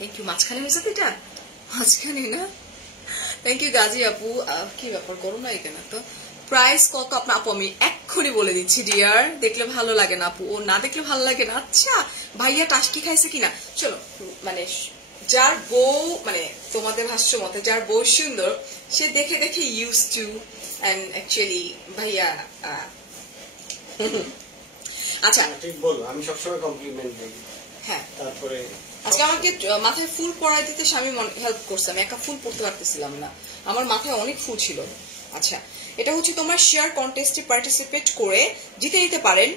Thank you. মাঝখানে হয়েছে এটা মাঝখানে না? থ্যাংক ইউ গাজী আপু। কি ব্যাপার গরম লাগে কেন? তো প্রাইস কত আপনার আপু? আমি এক্ষুনি বলে দিচ্ছি ডিয়ার, দেখলে ভালো লাগে না আপু, ও না দেখলে ভালো লাগে না। আচ্ছা ভাইয়া টাস্কি খাইছে কিনা, চলো মানে যার বউ মানে তোমাদের ভাষ্য মতে যার বউ সুন্দর সে দেখে দেখে ইউজ টু এন্ড অ্যাকচুয়ালি ভাইয়া আচ্ছা ঠিক বলো, আমি সবসময় কমপ্লিমেন্ট দিই। হ্যাঁ তারপরে আজকে আমাকে মাথায় ফুল পরাই দিতে স্বামী হেল্প করছে, আমি একা ফুল পরতে পারতেছিলাম না, আমার মাথায় অনেক ফুল ছিল। আচ্ছা এটা হচ্ছে তোমরা শেয়ার কন্টেস্টে পার্টিসিপেট করে জিতে নিতে পারেন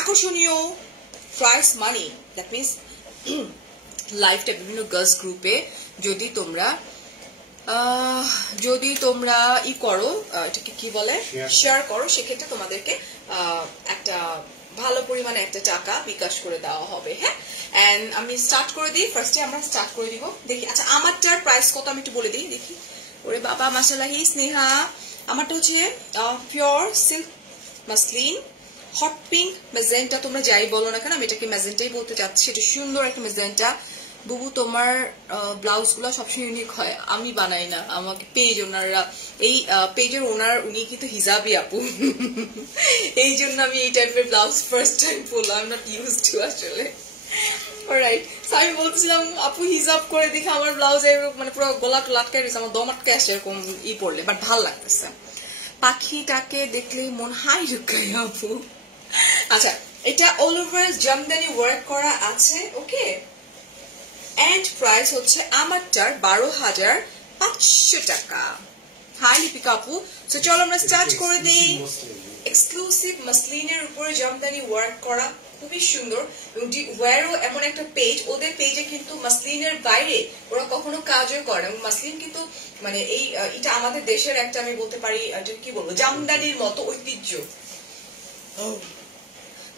আকর্ষণীয় প্রাইজ মানি। দ্যাট মিনস লাইভটা বিভিন্ন গার্লস গ্রুপে যদি তোমরা ই করো, এটাকে কি বলে, শেয়ার করো, সেক্ষেত্রে তোমাদেরকে একটা ভালো পরিমাণে একটা টাকা বিকাশ করে দেওয়া হবে। হ্যাঁ এন্ড আমি স্টার্ট করে দিই, ফার্স্টে আমরা স্টার্ট করে দিব। দেখি আচ্ছা আমারটার প্রাইস কত আমি একটু বলে দিই। দেখি ওরে বাবা মাশাআল্লাহ স্নেহা, আমারটা হচ্ছে pure silk muslin hot pink magenta, তোমরা যাই বলো না কেন আমি এটাকে ম্যাজেন্টাই বলতে চাচ্ছি। এটা সুন্দর একটা ম্যাজেন্টা। বুবু তোমার ব্লাউজ গুলা সবসময় ইউনিক হয়, আমি বানাই না, আমাকে পেজ ওনাররা, এই পেজের ওনার উনি কিন্তু হিজাবি আপু এই জন্য আমি এই টাইপের ব্লাউজ ফার্স্ট টাইম পরলাম, I am not use two আসলে। অলরাইট আমি বলছিলাম আপু হিজাব করে দেখে আমার ব্লাউজ মানে পুরো গলা লাটকাই রয়েছে, আমার দম আটকে আসে এরকম ই পড়লে, বাট ভাল লাগতেছে। পাখিটাকে দেখলেই মন হাই ঢুকায় আপু। আচ্ছা এটা অল ওভার জামদানি ওয়ার্ক করা আছে। ওকে এন্ড প্রাইস হচ্ছে আমারটার 12,500 টাকা। হাই লিপিকা আপু, তো চলো আমরা স্টার্ট করে দিই। এক্সক্লুসিভ মাসলিনের উপরে জামদানি ওয়ার্ক করা, খুবই সুন্দর। এবং ওয়ারও এমন একটা পেজ, ওদের পেজে কিন্তু মাসলিনের বাইরে ওরা কখনো কাজও করে, এবং মাসলিন কিন্তু মানে এটা আমাদের দেশের একটা আমি বলতে পারি কি বলবো জামদানির মতো ঐতিহ্য।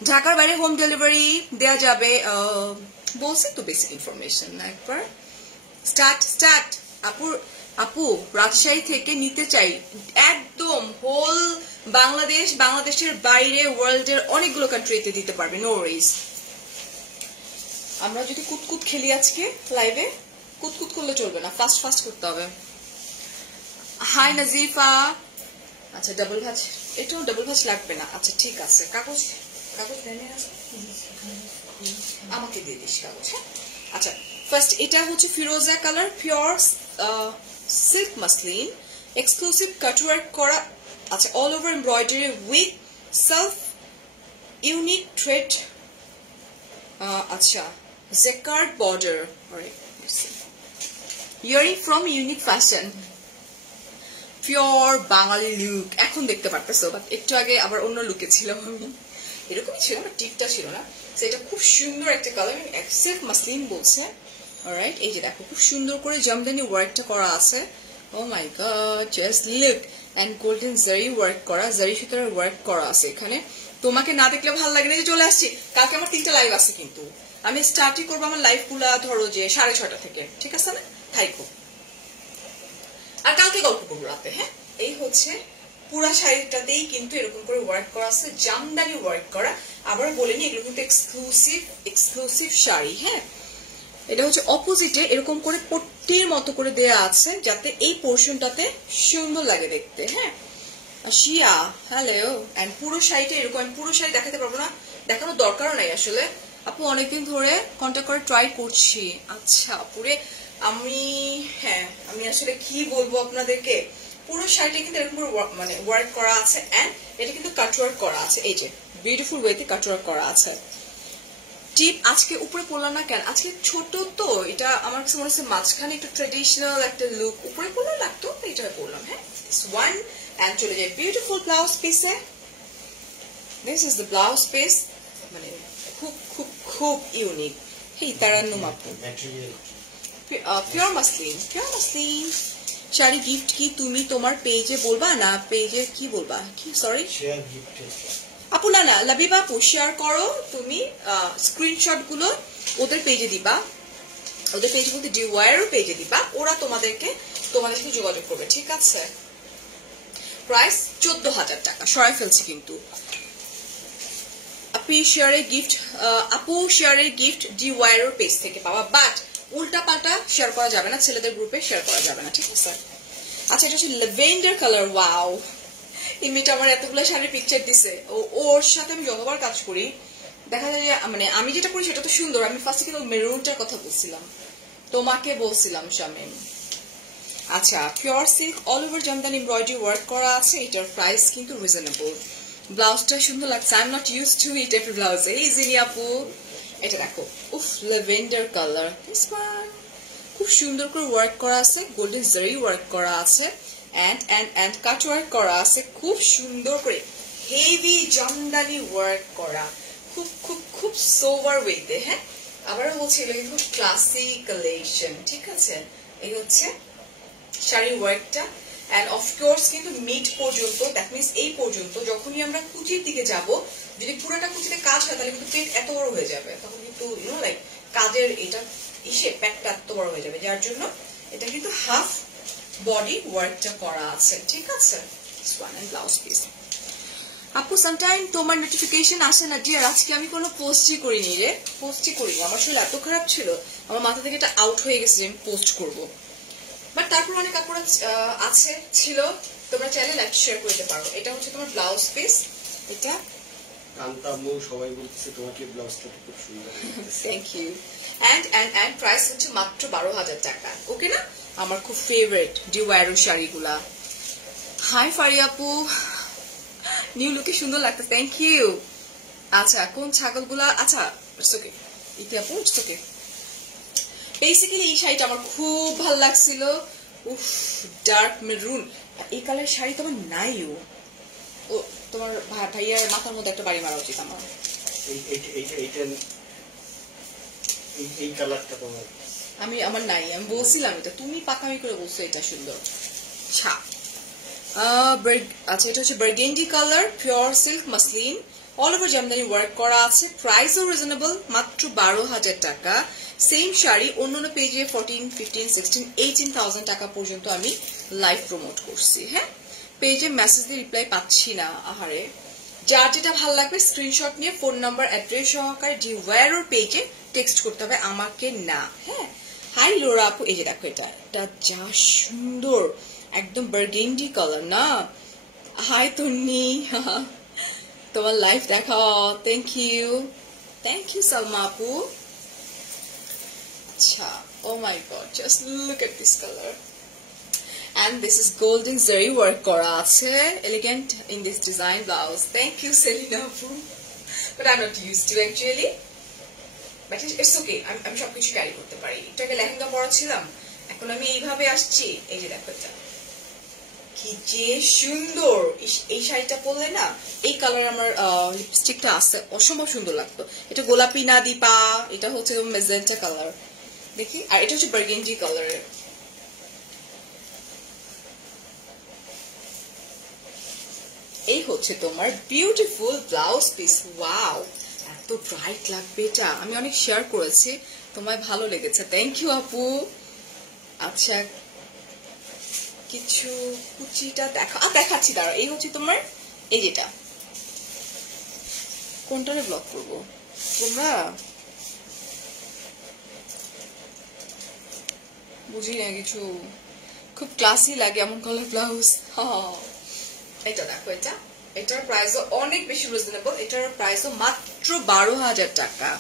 ঢাকার বাইরে হোম ডেলিভারি দেয়া যাবে বলছি তো, বেসিক ইনফরমেশন না একবার। স্টার্ট আপু রাজশাহী থেকে নিতে চাই, একদম হোল বাংলাদেশের বাইরে ওয়ার্ল্ডের অনেকগুলো কান্ট্রিতে দিতে পারবে, নো ওয়ারিজ। আমরা যদি কুতকুত খেলি আজকে লাইভে, কুতকুত করলে চলবে না, ফাস্ট করতে হবে। হাই নাজিফা, আচ্ছা ডাবল ভাজ, এটাও ডাবল ভাজ লাগবে না। আচ্ছা ঠিক আছে, কাগজ আমাকে দিয়ে দিস কাগজ। হ্যাঁ আচ্ছা ফার্স্ট এটা হচ্ছে ফিরোজা colour pure silk muslin exclusive cutwork করা। আচ্ছা all over embroidery with self unique thread. আচ্ছা jacquard border, earring from unique fashion, pure Bangali look. এখন দেখতে পারতেছো, বাট একটু আগে আবার অন্য লুকে ছিলাম আমি, এরকমই ছিল না, টিপটা ছিল না। এটা খুব সুন্দর একটা কালার, সিল্ক মাসলিন বলছে। অলরাইট এই যে দেখো খুব সুন্দর করে জামদানি ওয়ার্কটা করা আছে। Oh my god just look, and golden zari work করা, জারি সুতার ওয়ার্ক করা আছে এখানে। তোমাকে না দেখলে ভালো লাগে না যে চলে আসছি। কালকে আমার 3টা লাইভ আছে, কিন্তু আমি স্টার্টই করবো আমার লাইভ গুলা ধরো যে 6:30 থেকে, ঠিক আছে না? থাইকো, আর কালকে গল্প করবো রাতে। হ্যাঁ এই হচ্ছে পুরা শাড়িটাতেই কিন্তু এরকম করে ওয়ার্ক করা আছে, জামদানি ওয়ার্ক করা। আবার বলিনি এগুলো কিন্তু এক্সক্লুসিভ শাড়ি। হ্যাঁ এটা হচ্ছে অপোজিটে এরকম করে পট্টির মতো করে দেয়া আছে, যাতে এই পোর্শনটাতে সুন্দর লাগে দেখতে। হ্যাঁ শিয়া হ্যালো, এন্ড পুরো শাড়িটা এরকম, আমি পুরো শাড়ি দেখাতে পারবো না, দেখানোর দরকারও নাই আসলে। আপু অনেকদিন ধরে কন্ট্যাক্ট করে ট্রাই করছি। আচ্ছা পুরে আমি আসলে কি বলবো আপনাদেরকে, পুরো শাড়িটা কিন্তু এরকম মানে ওয়ার্ক করা আছে, এন্ড এটা কিন্তু কাটওয়ার্ক করা আছে, এই যে বিউটিফুল ওয়েতে কাটওয়ার্ক করা আছে। টিপ আজকে উপরে পরলাম না কেন, আজকে ছোট তো এটা আমার কাছে মনে হচ্ছে মাঝখানে একটু ট্রেডিশনাল একটা লুক, উপরে পরলে লাগতো, এটা পরলাম। হ্যাঁ দিস ওয়ান, এন্ড চলে যায় বিউটিফুল ব্লাউজ পিসে। This is the blouse piece, মানে খুব খুব খুব ইউনিক। হেই তারান্নুম আপু, পিওর মাসলিন শাড়ি গিফট কি তুমি তোমার পেজে বলবা না, পেজে কি বলবা, কি সরি আপু? না লাবিবা আপু শেয়ার করো তুমি, স্ক্রিনশট গুলো ওদের পেজে দিবা, ওদের পেজ বলতে ডিওয়ারের পেজে দিবা, ওরা তোমাদের সাথে যোগাযোগ করবে, ঠিক আছে? প্রাইস 14,000 টাকা, সরাই ফেলছি কিন্তু। আপু শেয়ারের গিফট ডিওয়ারের পেজ থেকে পাবা, বাট উল্টা পাল্টা শেয়ার করা যাবে না, ছেলেদের গ্রুপে শেয়ার করা যাবে না, ঠিক আছে? আচ্ছা, এটা হচ্ছে ল্যাভেন্ডার কালার। ওয়াও, এই মেয়েটা আমার এতগুলো শাড়ির পিকচার দিছে। ওর সাথে আমি যতবার কাজ করি দেখা যায় যে মানে আমি যেটা করি সেটা তো সুন্দর। আমি ফার্স্টে কিন্তু মেরুনটার কথা বলছিলাম, তোমাকে বলছিলাম শামিম। আচ্ছা, pure silk all over jamdani embroidery work করা আছে। এটার প্রাইস কিন্তু রিজনেবল। ব্লাউজটা সুন্দর লাগছে। I am not use to it every ব্লাউজে। এই জিনি আপু, এটা দেখো, উফ, ল্যাভেন্ডার কালার। দিস ওয়ান খুব সুন্দর করে ওয়ার্ক করা আছে, গোল্ডেন জারি ওয়ার্ক করা আছে, এন্ড কাট ওয়ার্ক করা আছে খুব সুন্দর করে, হেভি জামদানি ওয়ার্ক করা, খুব খুব খুব সোভার ওয়েতে। হ্যাঁ, আবারও বলছি এগুলো কিন্তু খুব ক্লাসি কালেকশন, ঠিক আছে? এই হচ্ছে শাড়ির ওয়ার্কটা। এন্ড অফকোর্স কিন্তু মিড পর্যন্ত, দ্যাট মিনস এই পর্যন্ত যখনই আমরা কুচির দিকে যাব, যদি পুরোটা কুচিতে কাজ হয় তাহলে কিন্তু পেট এত বড় হয়ে যাবে, তখন কিন্তু লাইক কাজের এটা প্যাকটা এত বড় হয়ে যাবে, যার জন্য এটা কিন্তু হাফ বডি ওয়ার্কটা করা আছে, ঠিক আছে? One and blouse piece. আপু সামটাইম তোমার নোটিফিকেশন আসে না ডিয়ার। আজকে আমি কোনো পোস্টই করিনি রে, পোস্টই করিনি। আমার শরীর এত খারাপ ছিল, আমার মাথা থেকে এটা আউট হয়ে গেছে যে আমি পোস্ট করবো। বাট তারপর অনেক কাপড় আছে ছিল, তোমরা চাইলে লাইক শেয়ার করতে পারো। এটা হচ্ছে তোমার ব্লাউজ পিস। এটা কান্তামু সবাই বলতেছে তোমাকে ব্লাউজটা খুব সুন্দর। Thank you. এন্ড প্রাইস হচ্ছে মাত্র 12,000 টাকা। ওকে না? আমার খুব ফেভারিট ডিওয়ারো শাড়িগুলা। হাই ফারি আপু, নিউ লুকে সুন্দর লাগছে, থ্যাংক ইউ। আচ্ছা, কোন ছাগলগুলা? আচ্ছা, ইটস ওকে ইতি আপু, ইটস ওকে। বেসিক্যালি এই শাড়িটা আমার খুব ভালো লাগছিল। উফ, ডার্ক মেরুন, এই কালারের শাড়ি তো আমার নাইও। ও তোমার ভাইয়ার মাথার মধ্যে একটা বাড়ি মারা উচিত আমার। এই কালারটা তোমার আমার নাই, আমি বলছিলাম এটা, তুমি পাকামি করে বলছো এটা সুন্দর। আচ্ছা, এটা হচ্ছে burgundy colour, pure silk muslin, all over Jamdani work করা আছে। প্রাইসও রিজনেবল, মাত্র 12,000 টাকা। সেম শাড়ি অন্য পেজে 14, 15, 16, 18,000 টাকা পর্যন্ত আমি লাইভ প্রমোট করছি। হ্যাঁ, পেজে মেসেজ দিয়ে রিপ্লাই পাচ্ছি না, আহারে। যার যেটা ভালো লাগবে স্ক্রিনশট নিয়ে ফোন নাম্বার অ্যাড্রেস সহকারে ডিওয়ারোর পেজে টেক্সট করতে হবে, আমাকে না। হ্যাঁ, হাই লোরা আপু, এই যে দেখো, এটা যা সুন্দর, একদম বার্গেন্ডি কালার না? হাই তন্নি, তোমার লাইফ দেখাও। থ্যাংক ইউ সালমা আপু। আচ্ছা, oh my god, just look at this colour. And this is golden zari work kora ache, elegant in this design blouse. Thank you Selina appu, but I'm not used to actually, but it's okay. I'm সব কিছু carry করতে পারি। এটাকে লেহেঙ্গা পরা ছিলাম, এখন আমি এইভাবে আসছি। এই যে দেখো, এটা কি যে সুন্দর। এই শাড়িটা পরলে না, এই কালার আমার লিপস্টিকটা আছে, অসম্ভব সুন্দর লাগতো। এটা গোলাপি না দীপা, এটা হচ্ছে মেজেন্টা কালার, দেখি। আর এটা হচ্ছে বার্গেন্ডি কালারের। এই হচ্ছে তোমার বিউটিফুল ব্লাউজ পিস। ওয়াও, এত ব্রাইট লাগবে এটা। আমি অনেক শেয়ার করেছি, তোমায় ভালো লেগেছে, থ্যাংক ইউ আপু। আচ্ছা, কিছু কুচিটা দেখাচ্ছি, দাঁড়াও। এই হচ্ছে তোমার, এই যেটা, কোনটারে ব্লক করবো তোমরা? বুঝি না কিছু, খুব ক্লাসি লাগে এমন কালার ব্লাউজ। এটা দেখো, এটার প্রাইসও অনেক বেশি রিজনেবল। এটার প্রাইসও মাত্র 12,000 টাকা।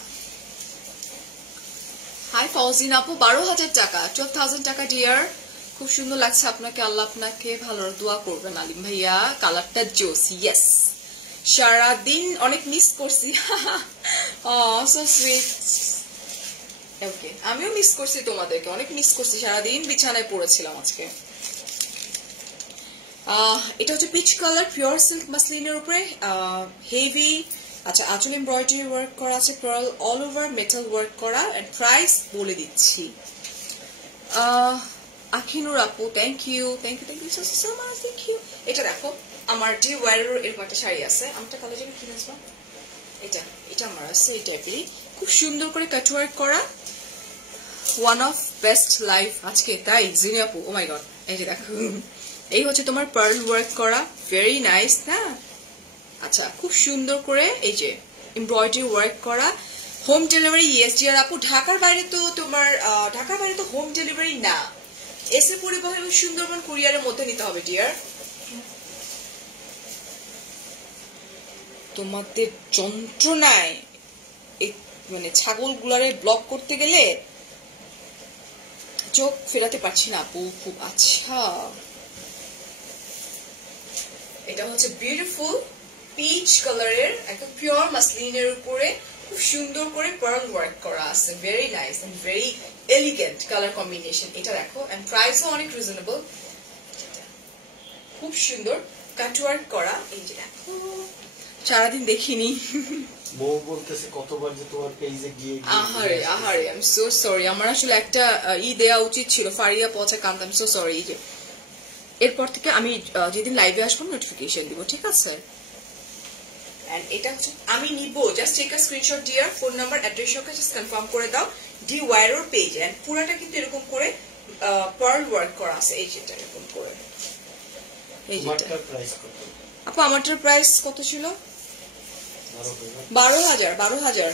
হাই ফৌজিন আপু, 12,000 টাকা, 12,000 টাকা ডিয়ার। খুব সুন্দর লাগছে আপনাকে, আল্লাহ আপনাকে ভালো দোয়া করবেন আলিম ভাইয়া। কালারটা জোস, ইয়েস। সারাদিন অনেক মিস করছি। So sweet. ওকে, আমিও মিস করছি তোমাদেরকে, অনেক মিস করছি, সারাদিন বিছানায় পড়েছিলাম আজকে। এটা হচ্ছে পিচ কালার, পিওর সিল্ক মাসলিনের উপরে হেভি। আচ্ছা, আঁচল এমব্রয়ডারি ওয়ার্ক করা আছে, pearl all over metal work করা। এন্ড প্রাইস বলে দিচ্ছি। আখিনুর আপু, thank you so much, thank you. এটা দেখো, আমার ডিওয়ারোর এরকম একটা শাড়ি আছে, আমারটা কালো যাবে কি নাচবা, এটা আমার আছে এই টাইপেরই, খুব সুন্দর করে কাট ওয়ার্ক করা। ওয়ান অফ বেস্ট লাইফ আজকে, তাই জিনি আপু, ও মাই গড। এই যে দেখো, এই হচ্ছে তোমার পার্ল ওয়ার্ক করা, ভেরি নাইস। হ্যাঁ, আচ্ছা, খুব সুন্দর করে এই যে এমব্রয়ডারি ওয়ার্ক করা। হোম ডেলিভারি ইয়েস ডিয়ার আপু। ঢাকার বাইরে তো তোমার হোম ডেলিভারি না, এসে পরিবহন এবং সুন্দরবন কুরিয়ারের মধ্যে নিতে হবে ডিয়ার। তোমাদের যন্ত্রণায় এই মানে ছাগলগুলারে ব্লক করতে গেলে চোখ ফেরাতে পারছি না আপু, খুব আচ্ছা। এটা হচ্ছে বিউটিফুল পিচ কালারের একদম পিওর মাসলিনের উপরে খুব সুন্দর করে পার্ল ওয়ার্ক করা আছে, very nice and very elegant colour combination. এটা দেখো এন্ড প্রাইসও অনেক রিজনেবল, খুব সুন্দর কাট ওয়ার্ক করা। এই যে দেখো, সারাদিন দেখিনি। বউ বলতেছে কতবার যে তোমার পেজে গিয়ে আহারে আহারে, আই এম সো সরি। আমার আসলে একটা দেয়া উচিত ছিল, ফারিয়া পচা কান্ত, আই এম সো সরি। এই যে এরপর থেকে আমি যেদিন লাইভে আসবো নোটিফিকেশন দিব, ঠিক আছে? এন্ড এটা হচ্ছে আমি নিব, just take a screenshot dear, phone number address সহকারে জাস্ট কনফার্ম করে দাও ডি ওয়াইরোর পেজ। এন্ড পুরাটা কিন্তু এরকম করে পার্ল ওয়ার্ক করা আছে, এই যেটা এরকম করে। এই যেটা প্রাইস কত আপু? আমারটার প্রাইস কত ছিল? 12,000। 12,000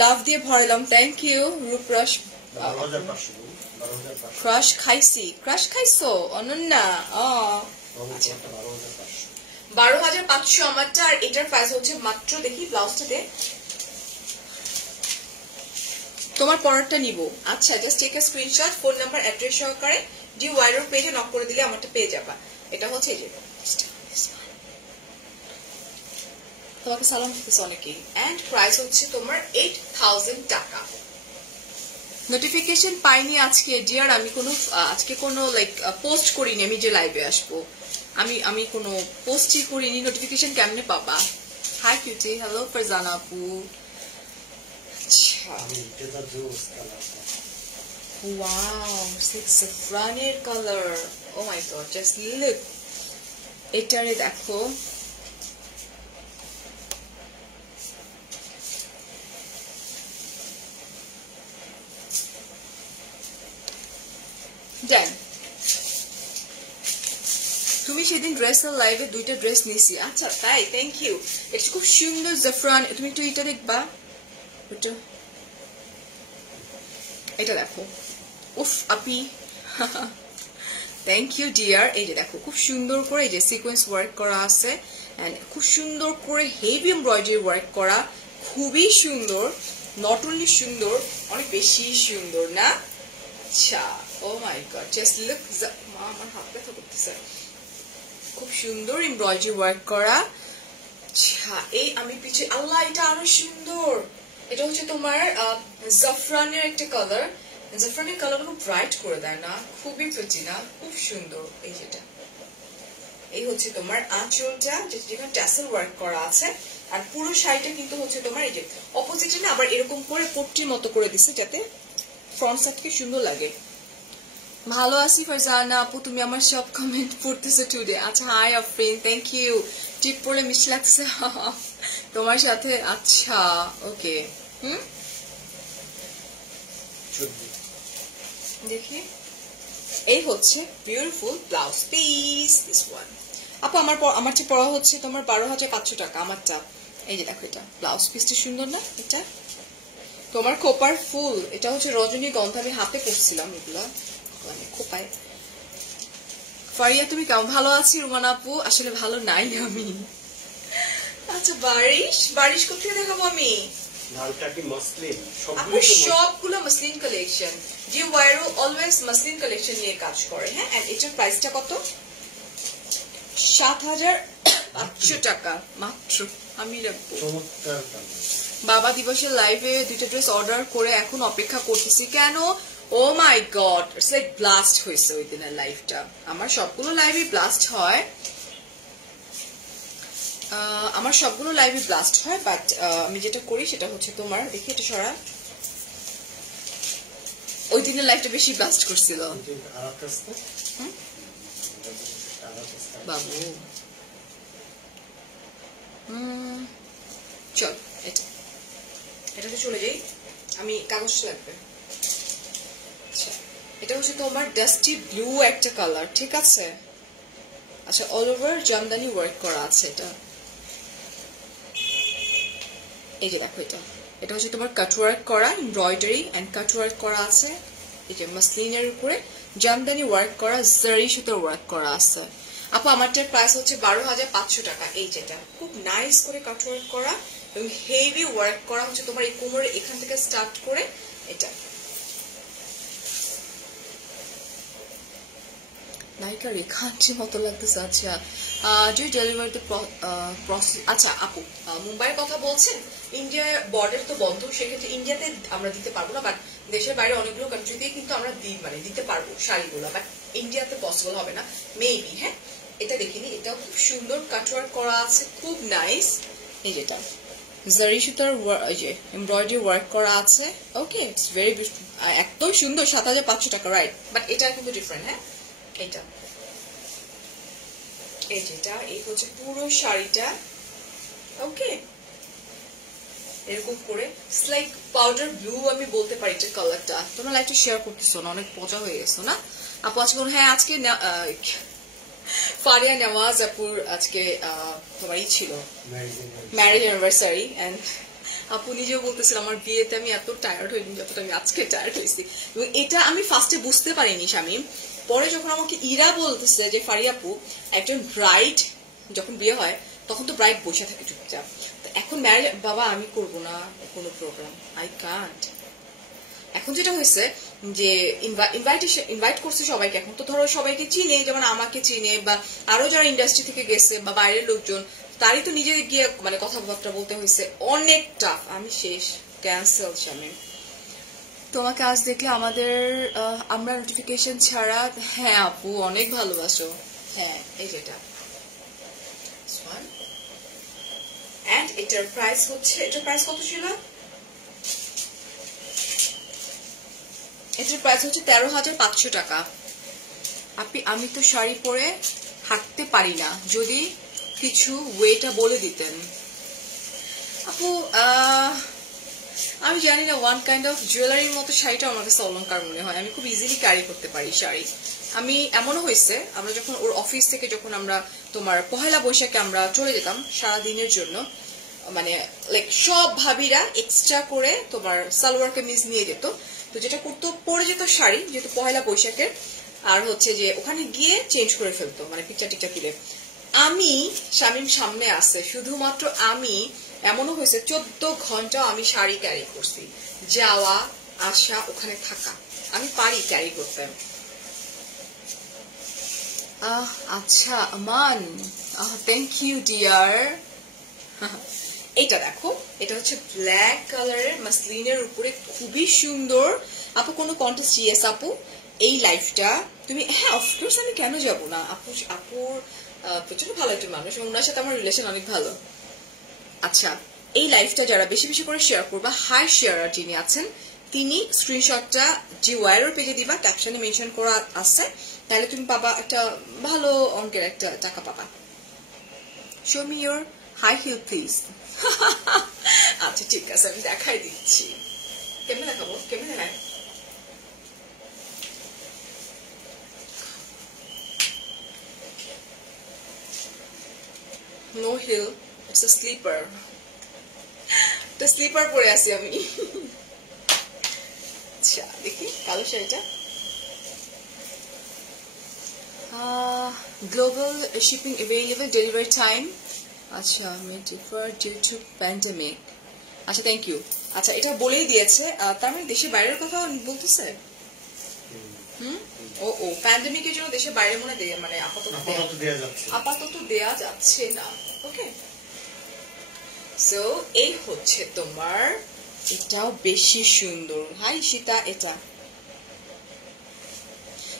লাভ দিয়ে ভরাইলাম। Thank you Rooprash. 12,500 ক্রাশ খাইছি। ক্রাশ খাইছো অনন্যা? 12,500 আমারটা। আর এটার প্রাইস হচ্ছে মাত্র, দেখি ব্লাউজটাতে, তোমার পরেরটা নিব। আচ্ছা, just take a screenshot, phone number address সহকারে ডি ওয়াইরোর পেজে নক করে দিলে আমারটা পেয়ে যাবা। এটা হচ্ছে এই যে, তোমাকে সালাম দিতেছে অনেকেই। এন্ড প্রাইস হচ্ছে তোমার 8,000 টাকা। নোটিফিকেশন পাইনি আজকে ডিয়ার, আমি কোনো আজকে কোনো লাইক পোস্ট করিনি আমি যে লাইভে আসবো, আমি কোনো পোস্টই করিনি। নোটিফিকেশন কেমনে পাবা? হাই কিউটি, হ্যালো ফারজানা আপু। আচ্ছা, wow, সাফরানের colour, O my god, just look. এটারে দেখো, দেন তুমি সেদিন ড্রেসের লাইভে 2টা ড্রেস নিছি। আচ্ছা তাই, থ্যাংক ইউ। এটা খুব সুন্দর জাফরান। তুমি একটু এটা দেখবা, এটা দেখো, উফ আপি, থ্যাংক ইউ ডিয়ার। এই যে দেখো, খুব সুন্দর করে এই যে সিকোয়েন্স ওয়ার্ক করা আছে এন্ড খুব সুন্দর করে হেভি এমব্রয়ডারি ওয়ার্ক করা, খুবই সুন্দর। নট অনলি সুন্দর, অনেক বেশি সুন্দর না? আচ্ছা, oh my god, just look. মা, আমার হাত ব্যথা করতেছে। খুব সুন্দর এমব্রয়ডারি ওয়ার্ক করা। আচ্ছা, এই আমি পিছে, আল্লাহ এটা আরো সুন্দর। এটা হচ্ছে তোমার জাফরানের একটা কালার। জাফরানের কালার খুব ব্রাইট করে দেয় না? খুবই প্রিটি না? খুব সুন্দর। এই যেটা, এই হচ্ছে তোমার আঁচলটা, যেখানে ট্যাসেল ওয়ার্ক করা আছে। আর পুরো শাড়িটা কিন্তু হচ্ছে তোমার এই যে অপোজিটে না আবার এরকম করে পট্টির মতো করে দিছে, যাতে ফ্রন্ট সাইড থেকে সুন্দর লাগে। ভালো আছি ফারজানা আপু, তুমি আমার সব কমেন্ট পড়তেছো টুডে। আচ্ছা, হাই আফরিন, থ্যাংক ইউ। টিপ পড়লে মিষ্টি লাগছে তোমার সাথে। আচ্ছা, ওকে। দেখি, এই হচ্ছে beautiful blouse piece, this one. আপু আমারটা পড়া হচ্ছে তোমার 12,500 টাকা আমারটা। এই যে দেখো, এটা ব্লাউজ পিসটা সুন্দর না? এটা তোমার খোপার ফুল, এটা হচ্ছে রজনীগন্ধা। আমি হাতে করছিলাম এগুলা খোপায়। ফারিয়া তুমি কেমন? ভালো আছি রুমানা আপু, আসলে ভালো নাই আমি। আচ্ছা, বারিশ কোথায় দেখাবো আমি? সবগুলো মাসলিন কালেকশন। জি ওয়াইরো অলওয়েজ মাসলিন কালেকশন নিয়ে কাজ করে। হ্যাঁ, এন্ড এটার প্রাইসটা কত? 7,500 টাকা মাত্র। আমি রাখবো। বাবা দিবসের লাইভে 2টা ড্রেস অর্ডার করে এখন অপেক্ষা করতেছি। কেন? ও my god, it's like blast হয়েছে ওই দিনের লাইভটা। আমার সবগুলো লাইভই ব্লাস্ট হয়, বাট আমি যেটা করি সেটা হচ্ছে তোমার, দেখি এটা সরা, ওই দিনের লাইভটা বেশি ব্লাস্ট করছিল বাবু। চল, এটাতে চলে যাই, আমি কাগজ লাগবে। আচ্ছা, এটা হচ্ছে তোমার ডাস্টি ব্লু একটা কালার, ঠিক আছে? আচ্ছা, অল ওভার জামদানি ওয়ার্ক করা আছে এটা। এই যে দেখো, এটা হচ্ছে তোমার কাট ওয়ার্ক করা, এমব্রয়ডারি এন্ড কাট ওয়ার্ক করা আছে। এই যে মাসলিনের উপরে জামদানি ওয়ার্ক করা জারি সুতার ওয়ার্ক করা আছে আপু আমারটার প্রাইস হচ্ছে 12,500 টাকা এই যেটা খুব নাইস করে কাট ওয়ার্ক করা এবং হেভি ওয়ার্ক করা হচ্ছে তোমার এই কোমরের এখান থেকে স্টার্ট করে এটা নায়িকা রেখার মতো লাগতেছে আচ্ছা ডু ডেলিভারি দ্য প্রসেস আচ্ছা আপু মুম্বাইয়ের কথা বলছেন ইন্ডিয়ার বর্ডার তো বন্ধ সেক্ষেত্রে ইন্ডিয়াতে আমরা দিতে পারবো না বাট দেশের বাইরে অনেকগুলো কান্ট্রিতে কিন্তু আমরা দিতে পারবো শাড়িগুলো বাট ইন্ডিয়াতে পসিবল হবে না মেবি হ্যাঁ এটা দেখিনি এটাও খুব সুন্দর কাটওয়ার্ক করা আছে খুব নাইস এই যেটা জারি সুতার যে এমব্রয়ডারি ওয়ার্ক করা আছে ওকে ইটস ভেরি এত সুন্দর 7,500 টাকা রাইট বাট এটা কিন্তু ডিফারেন্ট হ্যাঁ এটা এই যেটা এই হচ্ছে পুরো শাড়িটা ওকে এরকম করে লাইক পাউডার ব্লু আমি বলতে পারি এটা কালারটা তোমরা লাইকটা শেয়ার করতেছো না অনেক মজা হয়ে গেছো না আপু আজকে হ্যাঁ আজকে ফারিয়া নেওয়াজ আপুর আজকে তোমারই ছিল ম্যারেজ অ্যানিভার্সারি এন্ড আপু নিজেও বলতেছিল আমার বিয়েতে আমি এত টায়ার্ড হইনি যতটা আমি আজকে টায়ার্ড হয়েছি এবং এটা আমি ফার্স্টে বুঝতে পারিনি শামীম পরে যখন আমাকে ইরা বলতেছে যে ফারিয়া আপু একজন ব্রাইড যখন বিয়ে হয় তখন তো ব্রাইড বসে থাকে চুপচাপ এখন ম্যারেজ বাবা আমি করব না কোনো প্রোগ্রাম আই কান্ট এখন যেটা হয়েছে যে ইনভাইট করছে সবাইকে এখন তো ধরো সবাইকে চিনে যেমন আমাকে চিনে বা আরো যারা ইন্ডাস্ট্রি থেকে গেছে বা বাইরের লোকজন তারই তো নিজে গিয়ে মানে কথাবার্তা বলতে হয়েছে অনেক টাফ আমি শেষ ক্যান্সেল শামীম তোমাকে আজ দেখলে আমরা নোটিফিকেশন ছাড়া হ্যাঁ আপু অনেক ভালোবাসো হ্যাঁ এই যেটা এন্ড এটার প্রাইস হচ্ছে এটার প্রাইস কত ছিল এটার প্রাইস হচ্ছে 13,500 টাকা আমি তো শাড়ি পরে হাঁটতে পারি না যদি কিছু ওয়েটা বলে দিতেন আপু আমি জানি না ওয়ান কাইন্ড অফ জুয়েলারির মতো শাড়িটা আমার কাছে অলংকার মনে হয় আমি খুব ইজিলি ক্যারি করতে পারি শাড়ি আমি এমনও হয়েছে আমরা যখন ওর অফিস থেকে যখন আমরা তোমার পহেলা বৈশাখে আমরা চলে যেতাম সারাদিনের জন্য মানে লাইক সব ভাবিরা এক্সট্রা করে তোমার সালোয়ার কামিজ নিয়ে যেত তো যেটা করতো পরে যেত শাড়ি যেহেতু পহেলা বৈশাখের আর হচ্ছে যে ওখানে গিয়ে চেঞ্জ করে ফেলতো মানে পিকচার টিকচার তুলে আমি শামীম সামনে আসছে শুধুমাত্র আমি এমনও হয়েছে 14 ঘন্টা আমি শাড়ি ক্যারি করছি যাওয়া আসা ওখানে থাকা আমি পারি ক্যারি করতে আচ্ছা আমান থ্যাংক ইউ ডিয়ার এটা দেখো এটা হচ্ছে ব্ল্যাক কালারের মাসলিনের উপরে খুবই সুন্দর আপু কোনো কন্টেস্ট ইয়েস আপু এই লাইফটা তুমি হ্যাঁ অফকোর্স আমি কেন যাব না আপুর প্রচন্ড ভালো একটা মানুষ ওনার সাথে আমার রিলেশন অনেক ভালো আচ্ছা এই লাইফটা যারা বেশি বেশি করে শেয়ার করবা হাই শেয়ারার যিনি আছেন তিনি স্ক্রিনশটটা জি ওয়াইয়ের পেজে দিবা ক্যাপশনে মেনশন করা আছে তাহলে তুমি পাবা একটা ভালো অঙ্কের একটা টাকা পাবা show me your high heel please আচ্ছা ঠিক আছে আমি দেখাই দিচ্ছি কেমনে দেখাবো কেমনে দেখায় no heel it's a slipper তো স্লিপার পরে আছি আমি আচ্ছা দেখি কালো শাড়িটা global shipping available delivery time আচ্ছা may differ due to pandemic আচ্ছা থ্যাংক ইউ আচ্ছা এটা বলেই দিয়েছে তার মানে দেশের বাইরের কথা বলতেছে ও প্যান্ডেমিকের জন্য দেশের বাইরে মনে দেয় মানে আপাতত দেয়া যাচ্ছে না ওকে সো এই হচ্ছে তোমার এটাও বেশি সুন্দর হাই সীতা এটা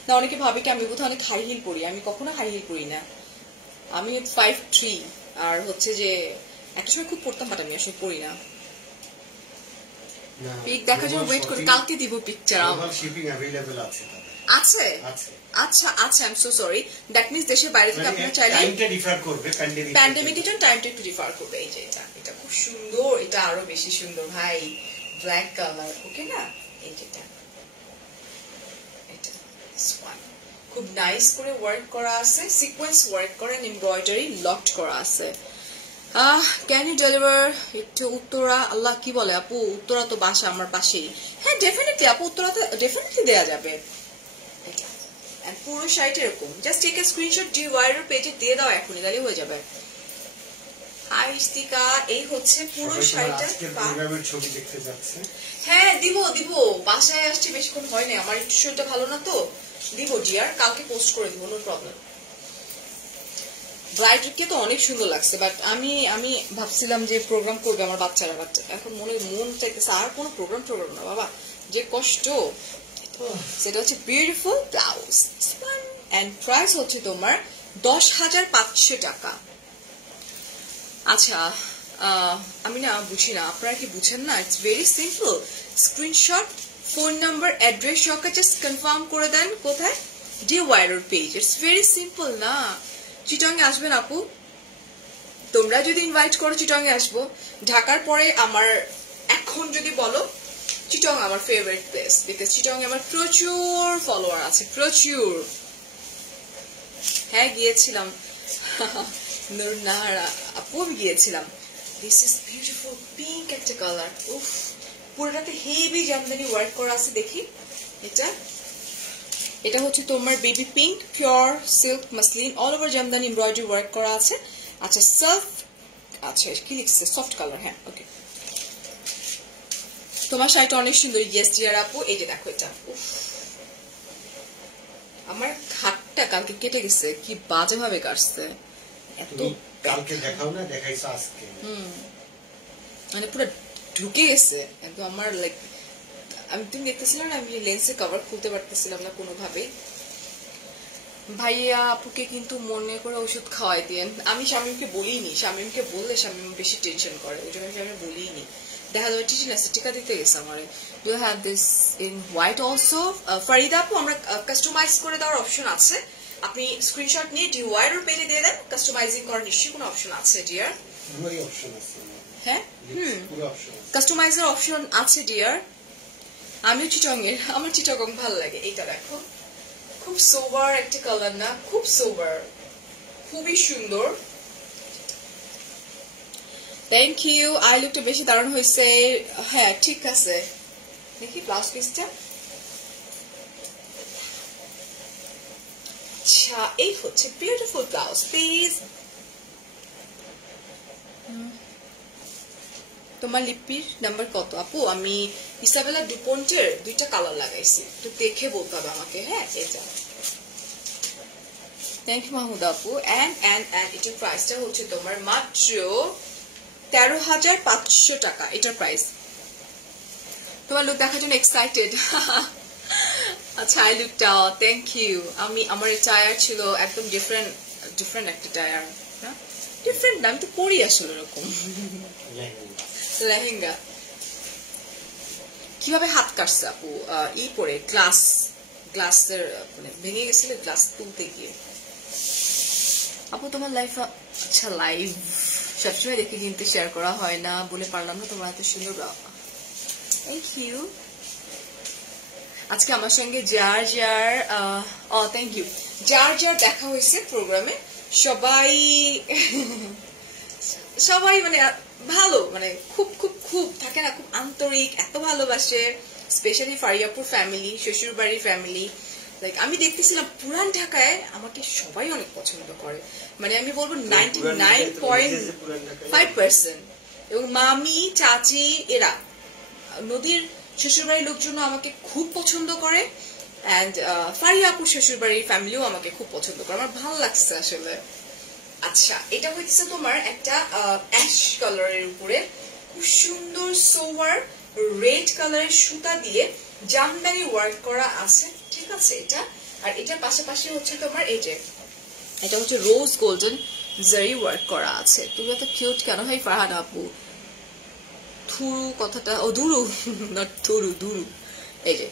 না অনেকে ভাবে কি আমি বোধহয় অনেক হাই হিল পরি আমি কখনো হাই হিল পরি না আমি 5'3" আর হচ্ছে যে একটা সময় খুব পড়তাম বাট আমি আসলে পড়ি না পিক দেখার জন্য ওয়েট করি কালকে দিব পিকচার আমার শিপিং अवेलेबल আছে আছে আচ্ছা আচ্ছা I am so sorry that means দেশের বাইরে থেকে আপনারা চাইলে টাইমটা ডিফার করবে প্যান্ডেমিকের জন্য টাইমটা একটু ডিফার করবে এই যে এটা খুব সুন্দর এটা আরো বেশি সুন্দর ভাই ব্ল্যাক কালার ওকে না এই যেটা এটা খুব নাইস করে ওয়ার্ক করা আছে সিকোয়েন্স ওয়ার্ক করা এন্ড এমব্রয়ডারি লকড করা আছে ক্যান ইউ ডেলিভার একটু উত্তরা? আল্লাহ কি বলে আপু, উত্তরা তো বাসা আমার পাশেই। হ্যাঁ ডেফিনেটলি আপু, উত্তরা তো ডেফিনেটলি দেওয়া যাবে। পুরো শাড়িটা এরকম, জাস্ট টেক এ স্ক্রিনশট DIYর পেজে দিয়ে দাও এখনই, তাহলে হয়ে যাবে। হাই ইস্তিকা, এই হচ্ছে পুরো শাড়িটা। ছবি দেখতে যাচ্ছে। হ্যাঁ দিব দিব, বাসায় আসছি বেশিক্ষণ হয়নি, আমার একটু শরীরটা ভালো না তো। দিব ডিয়ার, কালকে পোস্ট করে দিব, নো প্রবলেম। ব্রাইডকে তো অনেক সুন্দর লাগছে, বাট আমি ভাবছিলাম যে প্রোগ্রাম করবে আমার বাচ্চারা, বাট এখন মন চাইতেছে আর কোনো প্রোগ্রাম না বাবা, যে কষ্ট। সেটা হচ্ছে বিউটিফুল ব্লাউজ এন্ড প্রাইস হচ্ছে তোমার 10,500 টাকা। আচ্ছা আমি না বুঝি না, আপনারা কি বুঝেন না? It's very simple, screenshot, phone number, address সহকারে জাস্ট কনফার্ম করে দেন। কোথায়? DIYর পেজ। ইটস ভেরি সিম্পল না। চিটং এ আসবেন আপু, তোমরা যদি ইনভাইট করো চিটং এ আসবো। ঢাকার পরে আমার এখন যদি বলো, চিটং আমার ফেভারিট প্লেস, বিকজ চিটং এ আমার প্রচুর ফলোয়ার আছে, প্রচুর। হ্যাঁ গিয়েছিলাম, নুরনাহারা আপু আমি গিয়েছিলাম। দিস ইজ বিউটিফুল পিঙ্ক একটা কালার, উফ পুরোটাতে হেভি জামদানি ওয়ার্ক করা আছে। দেখি এটা হচ্ছে তোমার baby pink, pure silk muslin, all over jamdani embroidery work করা আছে। আচ্ছা আচ্ছা কি লিখছে, সফট কালার। হ্যাঁ ওকে, তোমার শাড়িটা অনেক সুন্দর। ইয়েস ডিয়ার আপু, এই যে দেখো এটা, উফ আমার হাতটা কালকে কেটে গেছে, কি বাজে ভাবে কাটছে। কালকে দেখাও না, দেখাইছো আজকে। মানে পুরো ঢুকে গেছে একদম আমার, লাইক আমি তুমি দেখতেছিলাম না, আমি লেন্সে কভার খুলতে পারতেছিলাম না কোনোভাবেই। ভাইয়া আপুকে কিন্তু মনে করে ওষুধ খাওয়াই দিয়েন। আমি শামীমকে বলিনি, শামীমকে বললে শামীম বেশি টেনশন করে, ওই জন্য আমি বলিনি। দেখা যাবে টিটিনাস টিকা দিতে গেছে আমার। Do have this in white also? Farida আপু, আমরা কাস্টমাইজ করে দেওয়ার অপশন আছে, আপনি স্ক্রিনশট নিয়ে DIYর পেজে দিয়ে দেন, কাস্টমাইজিং করার নিশ্চয়ই কোনো অপশন আছে ডিয়ার। হ্যাঁ কাস্টমাইজের অপশন আছে ডিয়ার। আমিও চিটংয়ের, আমার চিটগং ভালো লাগে। এইটা দেখো, খুব সোবার একটা কালার না, খুব সোবার, খুবই সুন্দর। Thank you. আই লুকটা বেশি দারুণ হয়েছে। হ্যাঁ ঠিক আছে, দেখি ব্লাউজ পিসটা। আচ্ছা এই হচ্ছে বিউটিফুল ব্লাউজ পিস। তোমার লিপির নাম্বার কত আপু? আমি ইসাবেলা ডুপন্টের 2টা কালার লাগাইছি, তো দেখে বলতে হবে আমাকে। হ্যাঁ এটা থ্যাংক ইউ মাহমুদ আপু। এন্ড এটার প্রাইসটা হচ্ছে তোমার মাত্র 13,500 টাকা এটার প্রাইস। তোমার লুক দেখার জন্য এক্সাইটেড। আচ্ছা আই লুকটা, থ্যাংক ইউ। আমার টায়ার ছিল একদম ডিফারেন্ট একটা টায়ার, না ডিফারেন্ট না, আমি তো পরি আসলে এরকম লেহেঙ্গা। কিভাবে হাত কাটছে আপু? ই পরে গ্লাসের মানে ভেঙে গেছিল গ্লাস তুলতে গিয়ে। আপু তোমার লাইফ, আচ্ছা লাইভ সবসময় দেখে কিন্তু শেয়ার করা হয় না, বলে পারলাম না। তোমার এত সুন্দর, থ্যাংক ইউ। আজকে আমার সঙ্গে যার থ্যাংক ইউ, যার দেখা হয়েছে প্রোগ্রামে, সবাই মানে ভালো, মানে খুব খুব খুব থাকে না, খুব আন্তরিক, এত ভালোবাসে। স্পেশালি ফারিয়াপুর ফ্যামিলি, শ্বশুর বাড়ির ফ্যামিলি, লাইক আমি দেখতেছিলাম পুরান ঢাকায় আমাকে সবাই অনেক পছন্দ করে, মানে আমি বলবো 99.5%। এবং মামি চাচি এরা নদীর শ্বশুরবাড়ির লোকজন আমাকে খুব পছন্দ করে, অ্যান্ড ফারিয়াপুর শ্বশুরবাড়ির ফ্যামিলিও আমাকে খুব পছন্দ করে, আমার ভালো লাগছে আসলে। আচ্ছা এটা হচ্ছে তোমার একটা অ্যাশ কালারের উপরে খুব সুন্দর সোভার রেড কালারের সুতা দিয়ে জামদানি ওয়ার্ক করা আছে, ঠিক আছে এটা। আর এটার পাশাপাশি হচ্ছে তোমার এই যে এটা হচ্ছে রোজ গোল্ডেন জারি ওয়ার্ক করা আছে। তুমি এত কিউট কেন ভাই ফারহান আপু? থুরু কথাটা, ও দুরু, নট থুরু, দুরু। এই যে